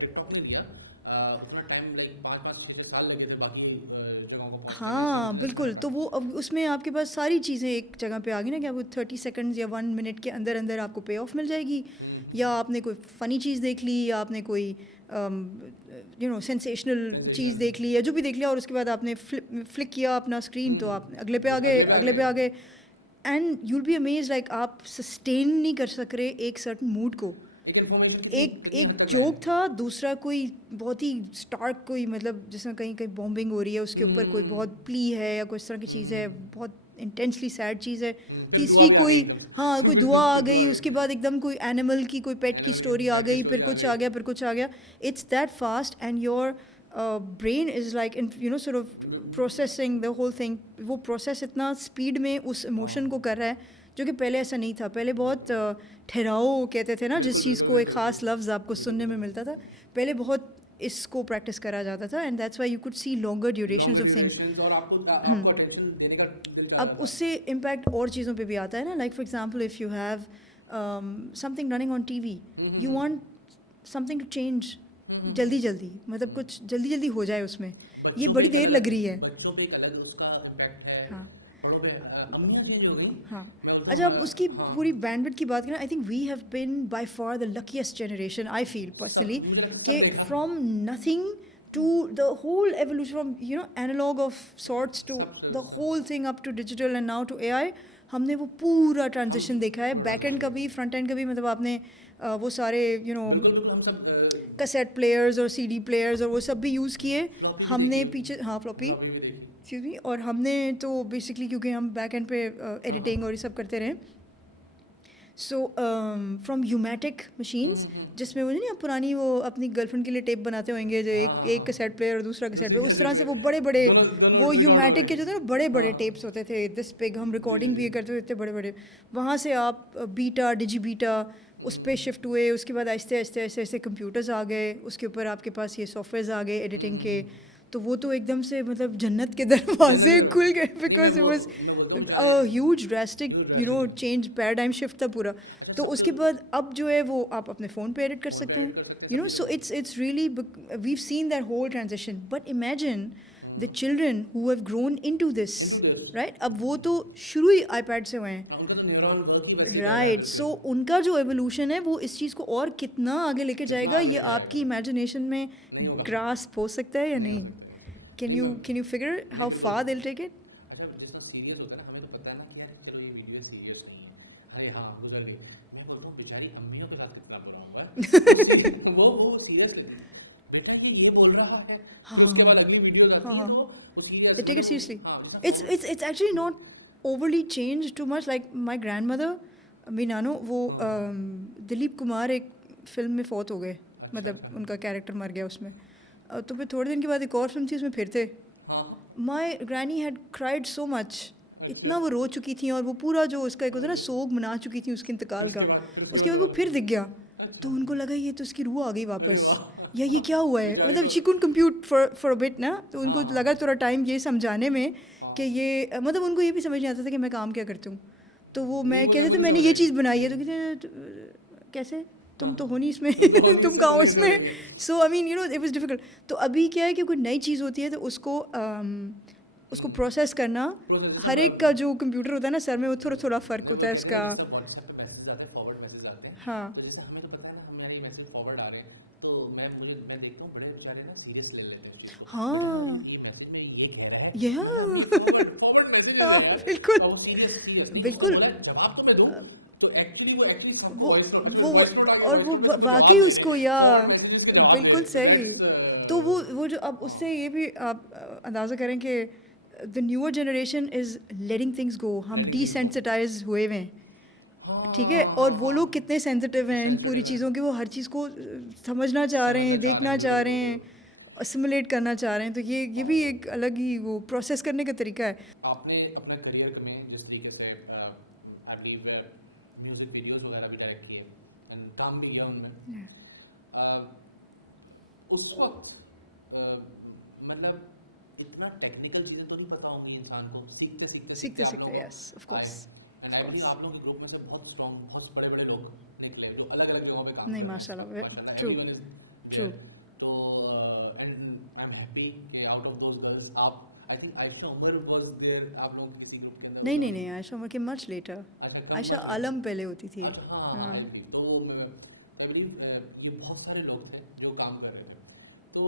टिकटॉक ने दिया उतना टाइम लाइक 5-5 6 साल लगे थे बाकी जगहों को पहुंचने हाँ बिल्कुल तो वो अब उसमें आपके पास सारी चीज़ें एक जगह पे आ गई ना कि आपको 30 सेकंड्स या 1 मिनट के अंदर अंदर आपको पे ऑफ मिल जाएगी या आपने कोई फ़नी चीज़ देख ली या आपने कोई यू नो सेंसेशनल चीज़ देख ली या जो भी देख लिया और उसके बाद आपने फ्लिक किया अपना स्क्रीन तो आप अगले पे आ गए अगले पे आ गए and you'll be amaze like आप सस्टेन नहीं कर सक रहे एक सर्टन मूड को एक जोक था दूसरा कोई बहुत ही स्टार्क कोई मतलब जिसमें कहीं कहीं बॉम्बिंग हो रही है उसके ऊपर कोई बहुत प्ली है या कोई इस तरह की चीज़ है बहुत इंटेंसली सैड चीज़ है तीसरी कोई हाँ कोई दुआ आ गई उसके बाद एकदम कोई एनिमल की कोई पेट की स्टोरी आ गई फिर कुछ आ गया फिर कुछ आ गया it's that fast and your brain is like in you know sort of processing the whole thing वो प्रोसेस इतना स्पीड में उस इमोशन को कर रहा है जो कि पहले ऐसा नहीं था पहले बहुत ठहराव कहते थे ना जिस चीज़ को एक ख़ास लफ्ज़ आपको सुनने में मिलता था पहले बहुत इसको प्रैक्टिस करा जाता था and that's why you could see longer durations of things और आपको अटेंशन देने का दिल चाहता अब उससे इम्पैक्ट और चीज़ों पे भी आता है ना like for example if you have something running on TV you want something to change जल्दी जल्दी मतलब कुछ जल्दी जल्दी हो जाए उसमें ये बड़ी देर लग रही है बच्चों पे एक अलग उसका इम्पैक्ट है हाँ बड़ों पे अम्मियां चेंज हो गई हाँ मैं बोलता अच्छा हूँ, अब उसकी हाँ, पूरी बैंडविड्थ की बात करें I think we have been by far the luckiest generation I feel personally कि from nothing to the whole evolution from you know analog of sorts to the whole thing up to digital and now to AI हमने वो पूरा transition देखा है back and का भी front end का भी मतलब आपने वो सारे यू नो बिल्कुल बिल्कुल हम सब कैसेट प्लेयर्स और सीडी प्लेयर्स और वो सब भी यूज़ किए हमने पीछे हाँ फ्लॉपी अभी भी देखी एक्सक्यूज मी और हमने तो बेसिकली क्योंकि हम बैक एंड पे एडिटिंग और ये सब करते रहे सो फ्रॉम यूमैटिक मशीन्स जिसमें वो नहीं आप पुरानी वो अपनी गर्लफ्रेंड के लिए टेप बनाते होंगे जो एक कैसेट प्लेयर और दूसरा कैसेट प्लेयर उस तरह से वो बड़े बड़े वो यूमैटिक के जो थे ना बड़े बड़े टेप्स होते थे दिस बिग हम रिकॉर्डिंग भी करते थे इतने बड़े बड़े वहाँ से आप बीटा डिजी बीटा उस पर शिफ्ट हुए उसके बाद आहिस्ते आहिस्ते ऐसे ऐसे कंप्यूटर्स आ गए उसके ऊपर आपके पास ये सॉफ्टवेयर्स आ गए एडिटिंग के तो वो तो एकदम से मतलब जन्नत के दरवाजे खुल गए because it was huge drastic you know change paradigm shift था पूरा तो उसके बाद अब जो है वो आप अपने फ़ोन पे एडिट कर सकते हैं you know so it's really we've seen that whole transition but imagine the children who have grown into this right अब वो तो शुरू ही आईपैड से हुए हैं उनका तो न्यूरॉन वर्क ही वैसे राइट सो उनका जो एवोल्यूशन है वो इस चीज़ को और कितना आगे लेके जाएगा ये आपकी इमेजिनेशन में ग्रास्प हो सकता है या नहीं can you figure how far दिल टेक इट अच्छा जितना सीरियस होता है ना हमें तो पता है ना कि यार चलो ये वीडियो सीरियस नहीं है हाँ गुजर गए मैं बोलता हूँ बेचारी अम्मियों के साथ इतना बुरा हुआ वो सीरियस नहीं बेटा ये बोल रहा है उसके बाद अगली वीडियो आती है वो serious they take it seriously it's actually not overly changed too much like my grandmother मेरी नानो वो दिलीप कुमार एक फिल्म में फौत हो गए मतलब उनका कैरेक्टर मर गया उसमें तो फिर थोड़े दिन के बाद एक और फिल्म थी उसमें फिर थे my granny had cried so much इतना वो रो चुकी थी और वो पूरा जो उसका एक होता है ना सोग मना चुकी थी उसके इंतकाल का उसके बाद वो फिर दिख गया तो उनको लगा ये तो उसकी रूह आ गई वापस या ये क्या हुआ है मतलब she couldn't compute for a bit ना तो उनको लगा थोड़ा टाइम ये समझाने में कि ये मतलब उनको ये भी समझ नहीं आता था कि मैं काम क्या करती हूँ तो वो मैं कहते थे मैंने ये चीज़ बनाई है तो कहते कैसे तुम तो हो नहीं इसमें तुम कहाँ हो इसमें so I mean you know it was difficult तो अभी क्या है कि कोई नई चीज़ होती है तो उसको प्रोसेस करना हर एक का जो कंप्यूटर होता है ना सर में वो थोड़ा थोड़ा फ़र्क होता है उसका हाँ हाँ बिल्कुल बिल्कुल वो और वो वाकई उसको या बिल्कुल सही तो वो जो अब उससे ये भी आप अंदाज़ा करें कि the newer generation is letting things go हम डिसेंसिटाइज हुए हुए हैं ठीक है और वो लोग कितने सेंसिटिव हैं इन पूरी चीज़ों के वो हर चीज़ को समझना चाह रहे हैं देखना चाह रहे हैं असिमुलेट करना चाह रहे हैं तो ये भी एक अलग ही वो प्रोसेस करने का तरीका है आपने अपने करियर में जिस तरीके से आई बिलीव म्यूजिक वीडियोस वगैरह भी डायरेक्ट किए एंड काम भी किया उनमें उस वक्त मतलब इतना टेक्निकल चीज़ें तो नहीं पता होंगी इंसान को, सीखते सीखते सीखते आप सीखते लोग yes of course and of I think course आप लोग के ग्रुप में से बहुत स्ट्रॉन्ग, बहुत बड़े बड़े लोग निकले जो अलग अलग जगहों पे काम नहीं कर रहे हैं, माशाल्लाह माशाल्लाह true एवरीवन इज true तो एंड आई एम हैप्पी कि आउट ऑफ दोस गर्ल्स आप, I think Ayesha Umar was there आप लोग किसी ग्रुप के अंदर? नहीं नहीं नहीं आयशा उमर के मच लेटर अच्छा आयशा कम आलम पहले होती थी अच्छा हाँ हाँ हाँ एग्री तो आई बिलीव ये बहुत सारे लोग थे जो काम कर रहे थे तो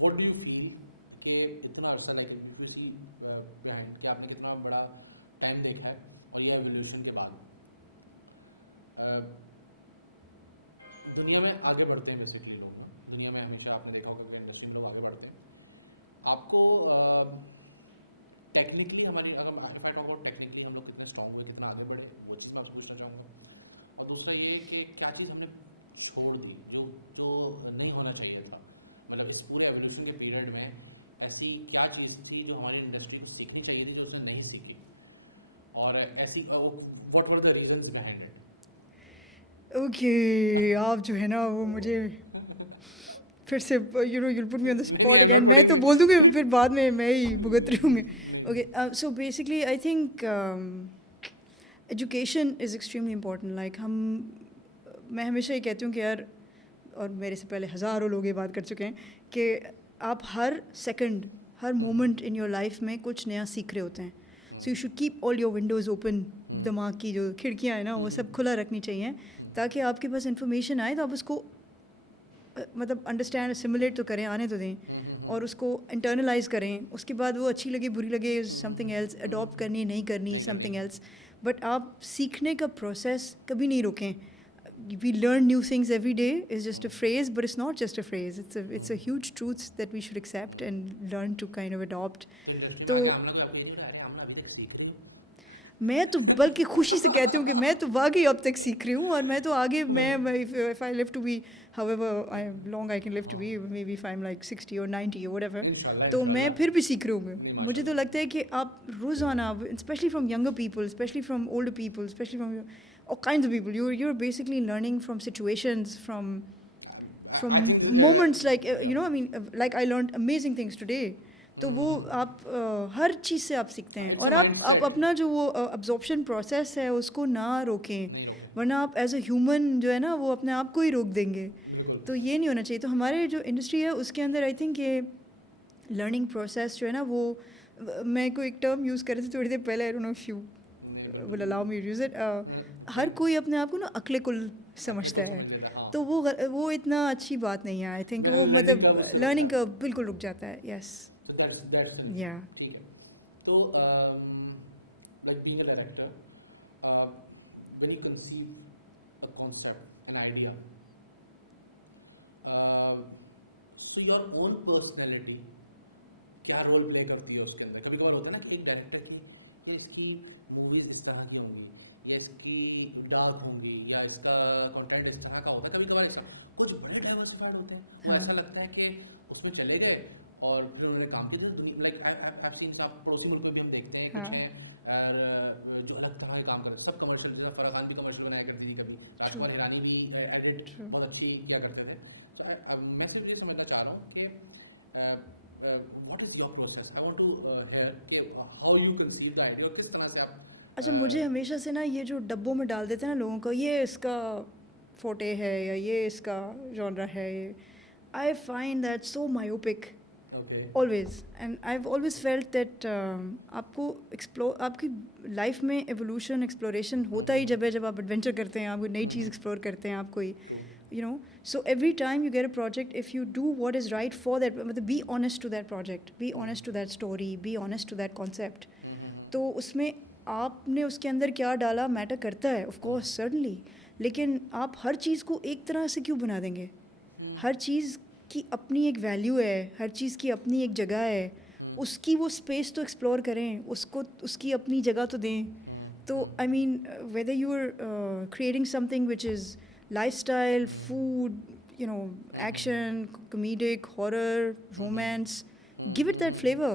व्हाट डू यू फील कि इतना अर्सा लगे किसी बिहाइंड कि आपने कितना बड़ा टाइम देखा है और ये एवोल्यूशन के बाद दुनिया में आगे बढ़ते हैं बेसिकली लोग, दुनिया में हमेशा आपने देखा होगा कि इंडस्ट्री में लोग आगे बढ़ते हैं। आपको टेक्निकली हमारी अगर if I talk about technically हम लोग कितने स्ट्रॉन्ग हुए, कितना आगे बढ़े, वो चीज़ मैं आपसे पूछना चाहूँगा। और दूसरा ये कि क्या चीज़ हमने छोड़ दी जो जो नहीं होना चाहिए था, मतलब इस पूरे एवोल्यूशन के पीरियड में ऐसी क्या चीज़ थी जो हमारी इंडस्ट्री को सीखनी चाहिए थी जो उसने नहीं सीखी, और ऐसी what were the reasons behind it? Okay आप जो है ना वो मुझे फिर से you no you'll put me on the spot again मैं तो बोल दूँगी फिर बाद में मैं ही भुगत रही हूँ okay so basically I think education is extremely important like मैं हमेशा ये कहती हूँ कि यार और मेरे से पहले हज़ारों लोग ये बात कर चुके हैं कि आप हर सेकंड हर मोमेंट इन योर लाइफ में कुछ नया सीख रहे होते हैं so you should keep all your windows open दिमाग की जो खिड़कियाँ हैं ना वो सब खुला रखनी चाहिए ताकि आपके पास इन्फॉर्मेशन आए तो आप उसको मतलब अंडरस्टैंड सिमुलेट तो करें आने तो दें और उसको इंटरनलाइज करें उसके बाद वो अच्छी लगे बुरी लगे समथिंग एल्स अडॉप्ट करनी नहीं करनी समथिंग एल्स बट आप सीखने का प्रोसेस कभी नहीं रोकें we learn new things every day is just a phrase but it's not just a phrase it's a huge truth that we should accept and learn to kind of adopt तो मैं तो बल्कि खुशी से कहती हूँ कि मैं तो वाकई अब तक सीख रही हूँ और मैं तो आगे मैं if I live to be however long I can live to be maybe if I'm like 60 or 90 or whatever तो मैं फिर भी सीख रही हूँ मुझे तो लगता है कि आप रोज़ाना specially from younger people specially from older people specially from all kinds of people you're basically learning from situations from moments like you know I mean like I learned amazing things today तो वो आप हर चीज़ से आप सीखते हैं और आप अपना जो वो अब्जॉर्प्शन प्रोसेस है उसको ना रोकें वरना आप एज अ ह्यूमन जो है ना वो अपने आप को ही रोक देंगे तो ये नहीं होना चाहिए तो हमारे जो इंडस्ट्री है उसके अंदर आई थिंक ये लर्निंग प्रोसेस जो है ना वो मैं को एक टर्म यूज़ कर रही थी थोड़ी देर पहले I don't know if you will allow me to use it हर कोई अपने आप को ना अक्ले कुल समझता है तो वो इतना अच्छी बात नहीं है आई थिंक वो मतलब लर्निंग का बिल्कुल रुक जाता है यस या ठीक है तो like being a director when you conceive a concept an idea so your own personality क्या रोल प्ले करती है उसके अंदर कभी कभार होता है ना कि एक डायरेक्टर की इसकी मूवीज इस तरह की होंगी या इसकी डार्क होंगी या इसका कंटेंट इस तरह का होगा कभी कभार ऐसा कुछ बड़े डाइवर्सिफाइड होते हैं तो ऐसा लगता है कि उसमें चले गए और फिर उन्होंने काम किया लाइक आई सीन सम पड़ोसी मुल्क में भी हम देखते हैं कुछ जो अलग तरह के काम करते हैं सब कमर्शियल जैसा फराह खान भी कमर्शियल बनाया करती थी कभी राजकुमार हिरानी भी एडिट बहुत अच्छी किया करते थे तो मैं सिर्फ ये समझना चाह रहा हूँ कि what is your process I want to hear कि how you conceive the idea और किस तरह से आप अच्छा मुझे हमेशा से ना ये जो डब्बों में डाल देते हैं ना लोगों को ये इसका फोटे है या ये इसका जॉनरा है I find that so myopic always and I have always felt that आपको एक्सप्लोर आपकी लाइफ में एवोल्यूशन एक्सप्लोरेशन होता ही जब आप एडवेंचर करते हैं आप कोई नई चीज़ एक्सप्लोर करते हैं आप कोई you know so every time you get a project if you do what is right for that be honest to that project be honest to that story be honest to that concept तो उसमें आपने उसके अंदर क्या डाला matter करता है of course certainly लेकिन आप हर चीज़ को एक तरह से क्यों बना देंगे हर चीज़ की अपनी एक वैल्यू है हर चीज़ की अपनी एक जगह है उसकी वो स्पेस तो एक्सप्लोर करें उसको उसकी अपनी जगह तो दें तो I mean whether you are creating something which is lifestyle, food, you know, action, comedic, horror, romance, give it that flavor.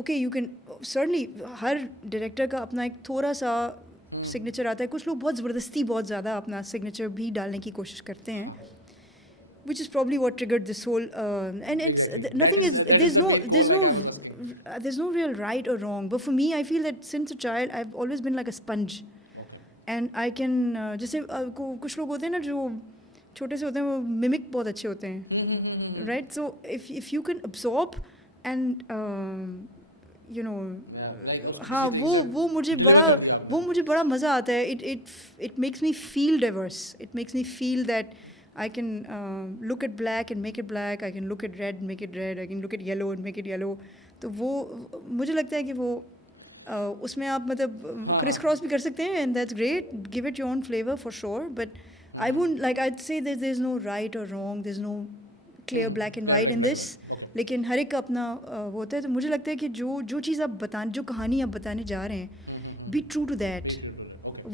Okay, you can certainly her director का अपना एक थोड़ा सा सिग्नेचर आता है कुछ लोग बहुत ज़बरदस्ती बहुत ज़्यादा अपना सिग्नेचर भी डालने की कोशिश करते हैं which is probably what triggered this whole and it's nothing is there's no real right or wrong, but for me I feel that since a child I've always been like a sponge and I can जैसे कुछ लोग होते हैं ना जो छोटे से होते हैं वो मिमिक बहुत अच्छे होते हैं, right? So if you can absorb and you know हाँ वो मुझे बड़ा मज़ा आता है. It makes me feel diverse. It makes me feel that I can look at black and make it black. I can look at red and make it red. I can look at yellow and make it yellow. तो वो मुझे लगता है कि वो उसमें आप मतलब क्रिस क्रॉस भी कर सकते हैं and that's great. Give it your own flavor for sure. But I wouldn't like I'd say that there's no right or wrong. There's no clear black and white in this. लेकिन हर एक का अपना होता है. तो मुझे लगता है कि जो चीज़ आप बताने जो कहानी आप बताने जा रहे हैं, be true to that.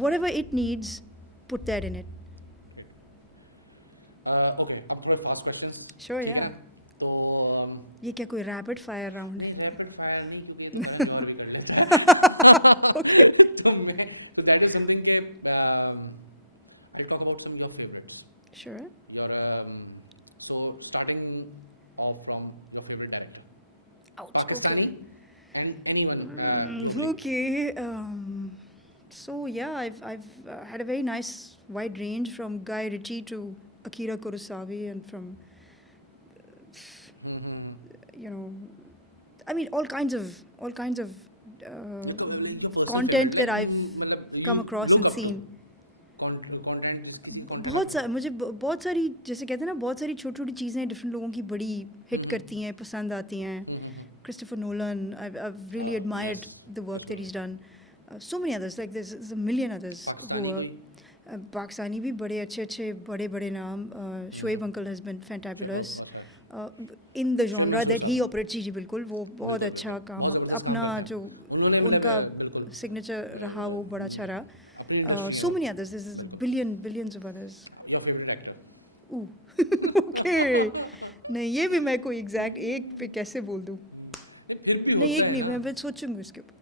Whatever it needs, put that in it. Okay, अब थोड़े fast questions. Sure, yeah. तो ये क्या कोई rapid fire round है? rapid fire नहीं क्योंकि और भी कर लेते हैं. Okay. So that is something के I talk about some of your favorites. Sure. Your so starting off from your favorite director. Ouch. Pakistani Okay. and any other. Okay. So yeah, I've had a very nice wide range from Guy Ritchie to Akira Kurosawa and from you know, I mean all kinds of content that I've come across and seen. मुझे बहुत सारी जैसे कहते हैं ना बहुत सारी छोटी छोटी चीज़ें डिफरेंट लोगों की बड़ी हिट करती हैं, पसंद आती हैं. Christopher Nolan, I've really admired the work that he's done. So many others, like there's a million others who are Pakistani भी बड़े अच्छे बड़े नाम. Shoaib uncle has been fantabulous in the genre that he operates. जी बिल्कुल वो बहुत अच्छा काम अपना जो उनका signature रहा वो बड़ा अच्छा रहा. So many others. There's billions of others. Your favorite actor? Ooh. Okay. नहीं ये भी मैं कोई एग्जैक्ट एक पे कैसे बोल दूँ. नहीं एक नहीं मैं सोचूंगी उसके ऊपर.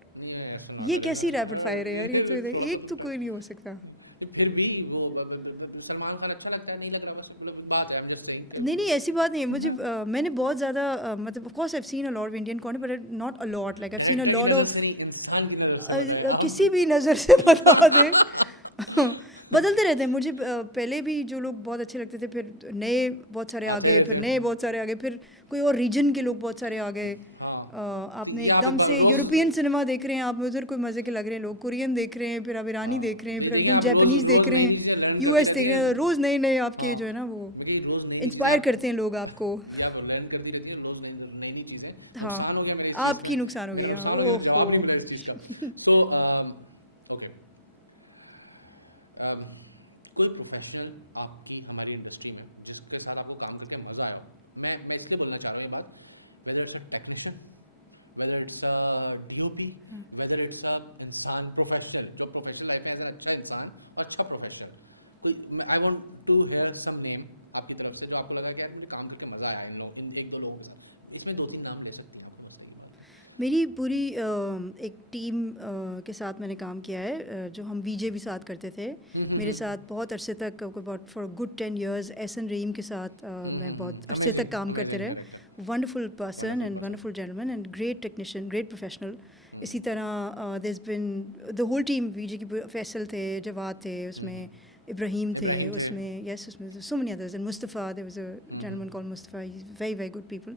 ये कैसी रैपिड फायर है यार. ये तो एक तो कोई नहीं हो सकता. फिर भी वो सलमान खान अच्छा लगता है नहीं लग रहा बस मतलब बात है. I'm just saying. नहीं ऐसी बात नहीं है. मुझे मैंने बहुत ज़्यादा मतलब of course I've seen a lot of Indian content but not a lot. Like I've seen a lot of किसी भी नज़र से बता दें बदलते रहते हैं. मुझे पहले भी जो लोग बहुत अच्छे लगते थे फिर नए बहुत सारे आ गए, फिर नए बहुत सारे आ गए, फिर कोई और रीजन के लोग बहुत सारे आ गए. आपने एकदम से यूरोपियन सिनेमा देख रहे हैं, आप उधर कोई मज़े के लग रहे हैं लोग, कोरियन देख रहे हैं, फिर आप ईरानी देख रहे हैं, फिर एकदम जापानीज़ देख रहे हैं, यूएस देख रहे हैं. रोज़ नए आपके जो है ना वो इंस्पायर करते हैं लोग आपको. हाँ आपकी नुकसान हो गई. कोई प्रोफेशनल आपकी हमारी इंडस्ट्री में जिसके साथ आपको काम करके मजा आया. मैं इसलिए बोलना चाह रहा हूँ ये बात. Whether it's a technician, whether it's a DOP, whether it's a इंसान professional जो professional लाइफ में अच्छा इंसान और अच्छा प्रोफेशनल कोई. I want to hear some name आपकी तरफ से जो आपको लगा कि यार मुझे काम करके मजा आया इन एक दो लोगों के साथ. इसमें 2-3 नाम ले सकते हैं. मेरी पूरी एक टीम के साथ मैंने काम किया है जो हम वीजे भी साथ करते थे. मेरे साथ बहुत अरसे तक about for good 10 years Ehsan Rahim के साथ मैं बहुत अरसे तक काम करते रहे. Wonderful person and wonderful gentleman and great technician, great professional. इसी तरह there has been the whole team VJ की. फैसल थे, जवाद थे, उसमें इब्राहिम थे, उसमें यस उसमें so many others and Mustafa. There was a gentleman called Mustafa. He is very good people.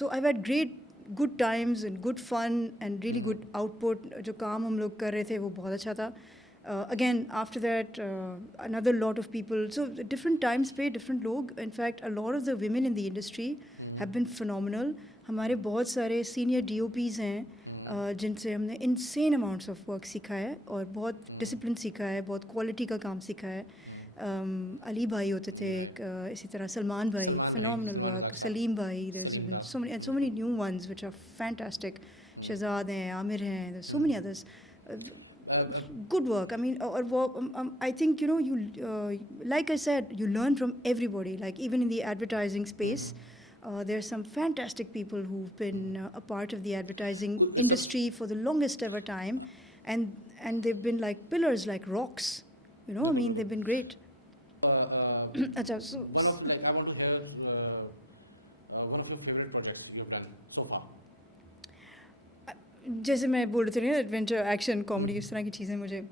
So I had great good times and good fun and really good output. जो काम हम लोग कर रहे थे वो बहुत अच्छा था. Again after that another lot of people, so different times पे different लोग. In fact a lot of the women in the industry have been phenomenal. हमारे बहुत सारे senior DOPs हैं जिनसे हमने insane amounts of work सीखा है और बहुत discipline सीखा है, बहुत quality का काम सीखा है. अली भाई होते थे एक, इसी तरह सलमान भाई, phenomenal work. सलीम भाई, there's been so many new ones which are fantastic. Shahzad हैं, आमिर हैं, there's so many others. Good work. I mean, I think you like I said, you learn from everybody. Like even in the advertising space, there are some fantastic people who've been a part of the advertising industry for the longest ever time, and they've been like pillars, like rocks. I mean, they've been great. अच्छा, so one of like I want to hear one of your favorite projects you've done so far. जैसे मैं बोल रही थी ना, adventure, action, comedy, इस तरह की चीज़ें मुझे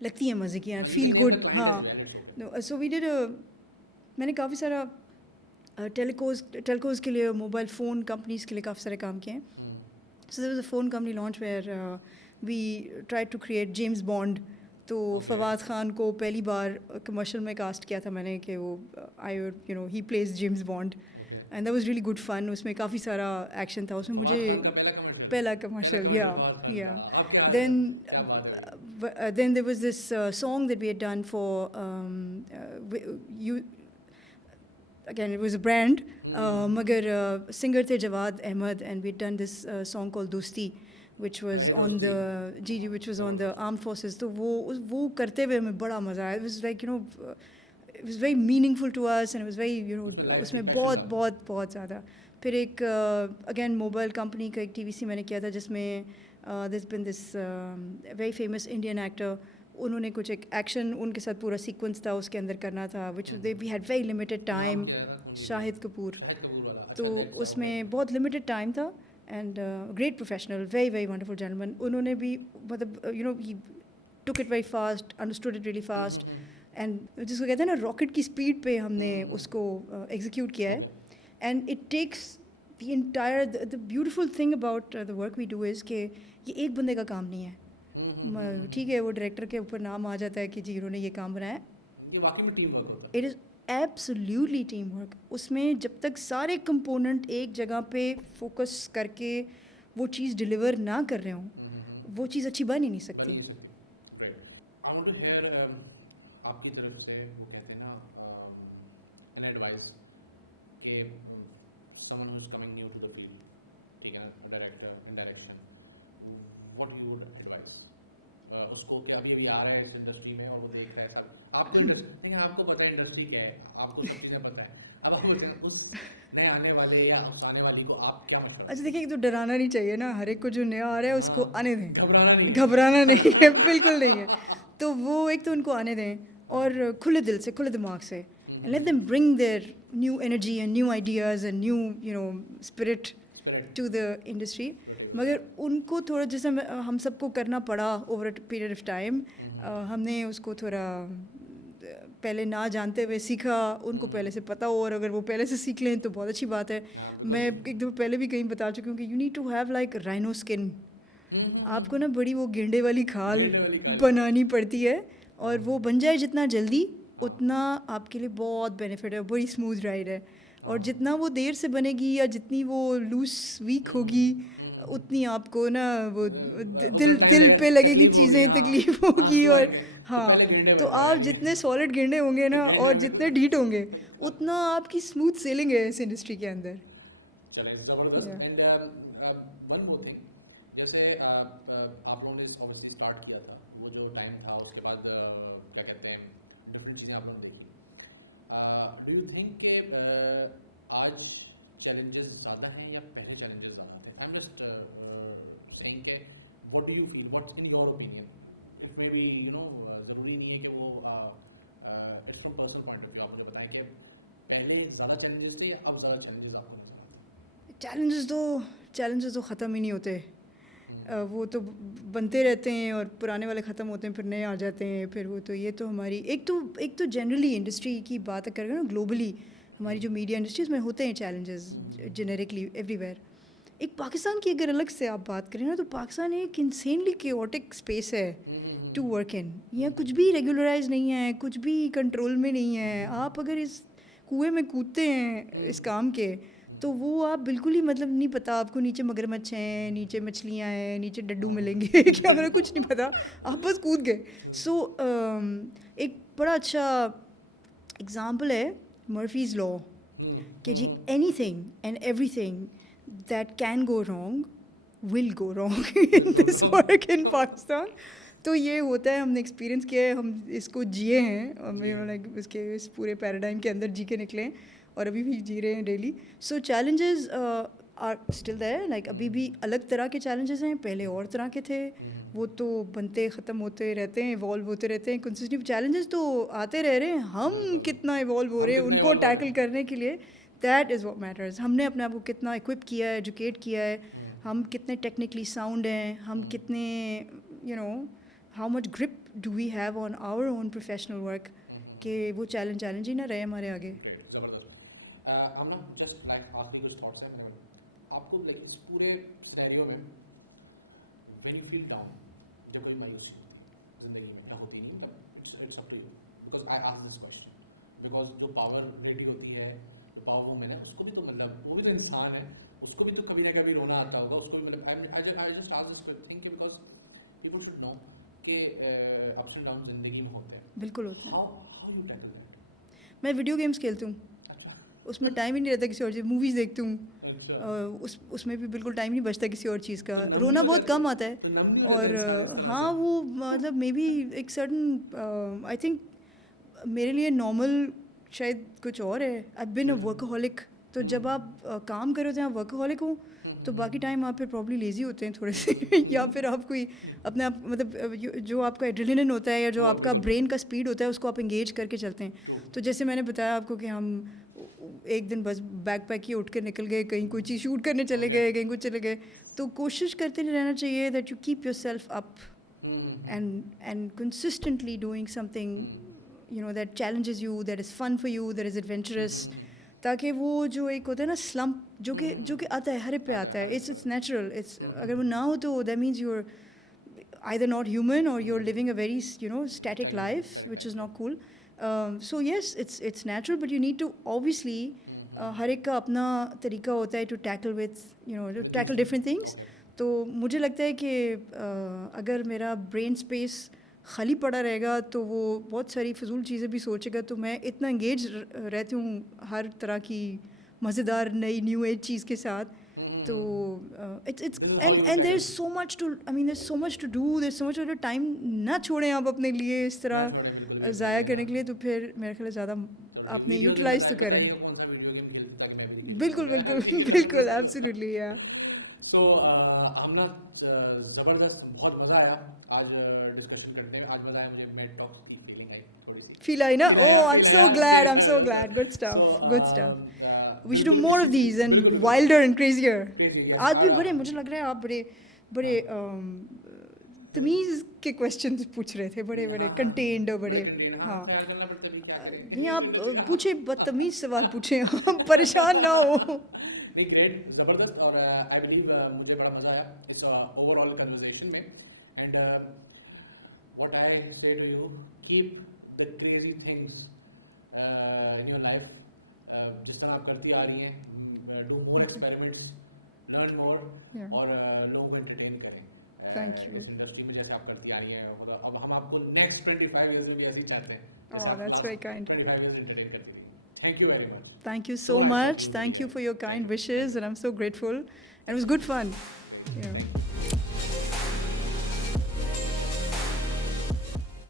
लगती हैं मज़े की हैं, फील गुड. हाँ, सो वी डिड, मैंने काफ़ी सारा टेलकोज़ के लिए, मोबाइल फ़ोन कंपनीज़ के लिए काफ़ी सारे काम किए हैं. So there was a phone company launch where we tried to create James Bond. तो फवाद ख़ान को पहली बार कमर्शियल में कास्ट किया था मैंने कि वो ही plays James Bond, and that was really good fun. उसमें काफ़ी सारा एक्शन था उसमें. मुझे पहला कमर्शियल, या then there was this song that we had done for you. Again, it was a brand, मगर singer थे Jawad Ahmad, and we had done this song called दोस्ती, which was on the which was on the armed forces. तो वो करते हुए हमें बड़ा मज़ा आया. It was like, it was very meaningful to us, and it was very, उसमें बहुत ज़्यादा. फिर एक again मोबाइल कंपनी का एक TVC मैंने किया था जिसमें there's been this very famous Indian actor. उन्होंने कुछ एक एक्शन, उनके साथ पूरा सीक्वेंस था उसके अंदर करना था, which we had very limited time. Shahid Kapoor. तो उसमें बहुत लिमिटेड टाइम था, and great professional, very very wonderful gentleman. उन्होंने भी मतलब ही took it very fast, understood it really fast, and जिसको कहते हैं ना रॉकेट की स्पीड पे हमने उसको एग्जीक्यूट किया है. And it takes the entire, the beautiful thing about the work we do is कि ये एक बंदे का काम नहीं है. ठीक है, वो डायरेक्टर के ऊपर नाम आ जाता है कि जी उन्होंने ये काम बनाया. It is absolutely team work. उसमें जब तक सारे कंपोनेंट एक जगह पे फोकस करके वो चीज़ डिलीवर ना कर रहे हों, वो चीज़ अच्छी बन ही नहीं सकती. आपकी तरफ से वो कहते हैं ना एन एडवाइस कि someone who is coming new to the field, ठीक है, director in direction, what you would advice उसको कि अभी आ रहा है इस इंडस्ट्री में और वो देख रहा है सब आपको नहीं, आपको पता है इंडस्ट्री क्या है, आपको सब चीज़ें पता है, अब आप उस नए आने वाले या उस आने वाली को आप क्या मतलब? अच्छा देखिए, तो डराना नहीं चाहिए ना, हर एक को जो नया आ रहा है उसको आने दें, घबराना नहीं है, बिल्कुल नहीं है. तो वो एक तो उनको आने दें और खुले दिल से, खुले दिमाग से, and let them bring their new energy and new ideas and new spirit to the industry. मगर उनको थोड़ा, जैसे हम सबको करना पड़ा over a period of time, हमने उसको थोड़ा पहले ना जानते हुए सीखा, उनको पहले से पता हो, और अगर वो पहले से सीख लें तो बहुत अच्छी बात है. मैं एक दफ़ा पहले भी कहीं बता चुकी हूँ कि you need to have like rhino skin. आपको ना बड़ी वो गेंडे वाली खाल बनानी पड़ती है, और वो बन जाए जितना जल्दी उतना आपके लिए बहुत बेनिफिट है, बड़ी स्मूथ राइड है. और जितना वो देर से बनेगी या जितनी वो लूज वीक होगी, उतनी आपको ना वो दिल पे लगेगी चीज़ें, तकलीफ होगी. और हाँ, तो आप जितने सॉलिड गिरने होंगे ना और जितने ढीठ होंगे, उतना आपकी स्मूथ सेलिंग है इस इंडस्ट्री के अंदर. जैसे आप लोगों ने ऑब्वियसली स्टार्ट किया था, वो जो टाइम था उसके बाद क्या कहते हैं डिफरेंट चीज़ें आप लोगों ने देखी. डू यू थिंक कि आज चैलेंजेस ज़्यादा हैं या पहले चैलेंजेस ज़्यादा हैं? आई एम जस्ट सेइंग कि what do you feel, what's in your opinion? It may be ज़रूरी नहीं है कि वो it's from personal point of view. आपको बताएं कि पहले ज़्यादा चैलेंजेस थे या अब ज़्यादा चैलेंजेस आपको? चैलेंजेस तो ख़त्म ही नहीं होते. वो तो बनते रहते हैं और पुराने वाले ख़त्म होते हैं, फिर नए आ जाते हैं. फिर वो तो ये तो हमारी एक तो जनरली इंडस्ट्री की बात करें ना, ग्लोबली हमारी जो मीडिया इंडस्ट्रीज़ में होते हैं चैलेंजेस जेनेरिकली एवरीवेयर. एक पाकिस्तान की अगर अलग से आप बात करें ना, तो पाकिस्तान एक इंसेनली केओटिक स्पेस है टू वर्क इन. यहाँ कुछ भी रेगुलराइज नहीं है, कुछ भी कंट्रोल में नहीं है. आप अगर इस कुएँ में कूदते हैं इस काम के, तो वो आप बिल्कुल ही मतलब नहीं पता आपको, नीचे मगरमच्छ हैं, नीचे मछलियाँ हैं, नीचे डड्डू मिलेंगे क्या मेरा कुछ नहीं पता, आप बस कूद गए. सो एक बड़ा अच्छा एग्ज़ाम्पल है मर्फीज़ लॉ कि जी anything and everything that can go wrong will go wrong in this work in Pakistan. तो ये होता है, हमने एक्सपीरियंस किया है, हम इसको जिए हैं, और लाइक इसके इस पूरे पैराडाइम के अंदर जी के निकले हैं और अभी भी जी रहे हैं daily. So challenges are still there, like अभी भी अलग तरह के चैलेंजेस हैं, पहले और तरह के थे. वो तो बनते ख़त्म होते रहते हैं, इवॉल्व होते रहते हैं, कंसिस्टेंट चैलेंजेस तो आते रह रहे हैं, हम कितना इवॉल्व हो रहे हैं उनको टैकल करने के लिए, दैट इज़ व्हाट मैटर्स। हमने अपने आप को कितना इक्विप किया है, एजुकेट किया है, हम कितने टेक्निकली साउंड हैं, हम कितने you know how much grip do we have on our own professional work कि वो चैलेंज ही ना रहे हमारे आगे। जबरदस्त। I'm not just like asking कुछ thoughts हैं मेरे, आपको इस पूरे सिनेरियो में when you feel down, जब कोई मायूसी जिंदगी में होती है, it's up to you because I asked this question because जो पावर रेडी होती है, जो पावर वूमेन है, उसको भी तो मतलब वो भी तो इंसान है, उसको भी तो कभी ना कभी रोना आता होगा, उसको भी मतलब I just asked this thing because people should know कि ups and downs जिंदगी में होते हैं। बिल्कुल होता है। How you tackle that? मैं वीडियो गेम्स खेलती हूँ, अच्छा, उसमें टाइम ही नहीं रहता किसी और चीज़, मूवीज़ देखती हूँ, अच्छा। उसमें भी बिल्कुल टाइम नहीं बचता किसी और चीज़ का, तो रोना नंबर बहुत तो कम आता है। तो नंबर तो और इंसान है। हाँ वो मतलब मे बी एक सर्टन आई थिंक मेरे लिए नॉर्मल शायद कुछ और है। आई बिन अ वर्कaholic, तो जब आप काम कर रहे होते हैं, आप वर्कaholic हो, तो बाकी टाइम आप फिर प्रॉब्ली लेज़ी होते हैं थोड़े से या फिर आप कोई अपने आप मतलब जो आपका एड्रेनलिन होता है या जो आपका ब्रेन का स्पीड होता है उसको आप इंगेज करके चलते हैं। तो जैसे मैंने बताया आपको कि हम एक दिन बस बैग पैक किए, उठ के निकल गए, कहीं कोई चीज़ शूट करने चले गए, कहीं कुछ चले गए, तो कोशिश करते रहना चाहिए that you keep your self up and consistently doing something you know that challenges you, that is fun for you, that is adventurous, ताकि वो जो एक होता है ना स्लम्प जो कि आता है, हर एक पे आता है, it's natural, it's अगर वो ना हो तो that means you're either not human or you're living a very static life which is not cool. So yes, it's natural, but you need to obviously हर एक का अपना तरीका होता है to tackle with to tackle different things. तो मुझे लगता है कि अगर मेरा ब्रेन स्पेस खाली पड़ा रहेगा तो वो बहुत सारी फजूल चीज़ें भी सोचेगा, तो मैं इतना इंगेज रहती हूँ हर तरह की मज़ेदार नई न्यू एज चीज़ के साथ, तो it's and there is so much to I mean there is so much to do, there is so much of time ना छोड़ें आप अपने लिए इस तरह ज़ाया करने के लिए, तो फिर मेरे ख्याल ज़्यादा आपने यूटिलाइज तो करें। बिल्कुल बिल्कुल बिल्कुल एब्सोल्युटली या सो हमने ज़बरदस्त, बहुत मज़ा आया आज डिस्कशन करने में। आज मज़ा आया मुझे, मेड टॉक्स की फीलिंग है थोड़ी सी, फील आई ना, oh I am so glad, good stuff, we should do more of these and wilder and crazier. आज भी बड़े मुझे लग रहा है आप बड़े तमीज़ के क्वेश्चंस पूछ रहे थे, बड़े कंटेन्ड और बड़े, हाँ नहीं आप पूछे, बदतमीज़ सवाल पूछे, आप परेशान ना हो। नहीं, ग्रेट, ज़बरदस्त, और आई बिलीव मुझे बड़ा मज़ा आया इस ओवरऑल कन्वर्सेशन में। And what I say to you, keep the crazy things in your life, जिस तरह आप करती आ रही हैं, do more experiments, learn more, और लोगों को एंटरटेन करें थैंक यू इस इंडस्ट्री में जैसे आप करती आई हैं। अब हम आपको नेक्स्ट 25 इयर्स में भी ऐसे ही चाहते हैं। Oh, that's very kind. 25 years entertain करती रहिए। Thank you very much. Thank you so much. Thank you for your kind wishes, and I'm so grateful. And it was good fun.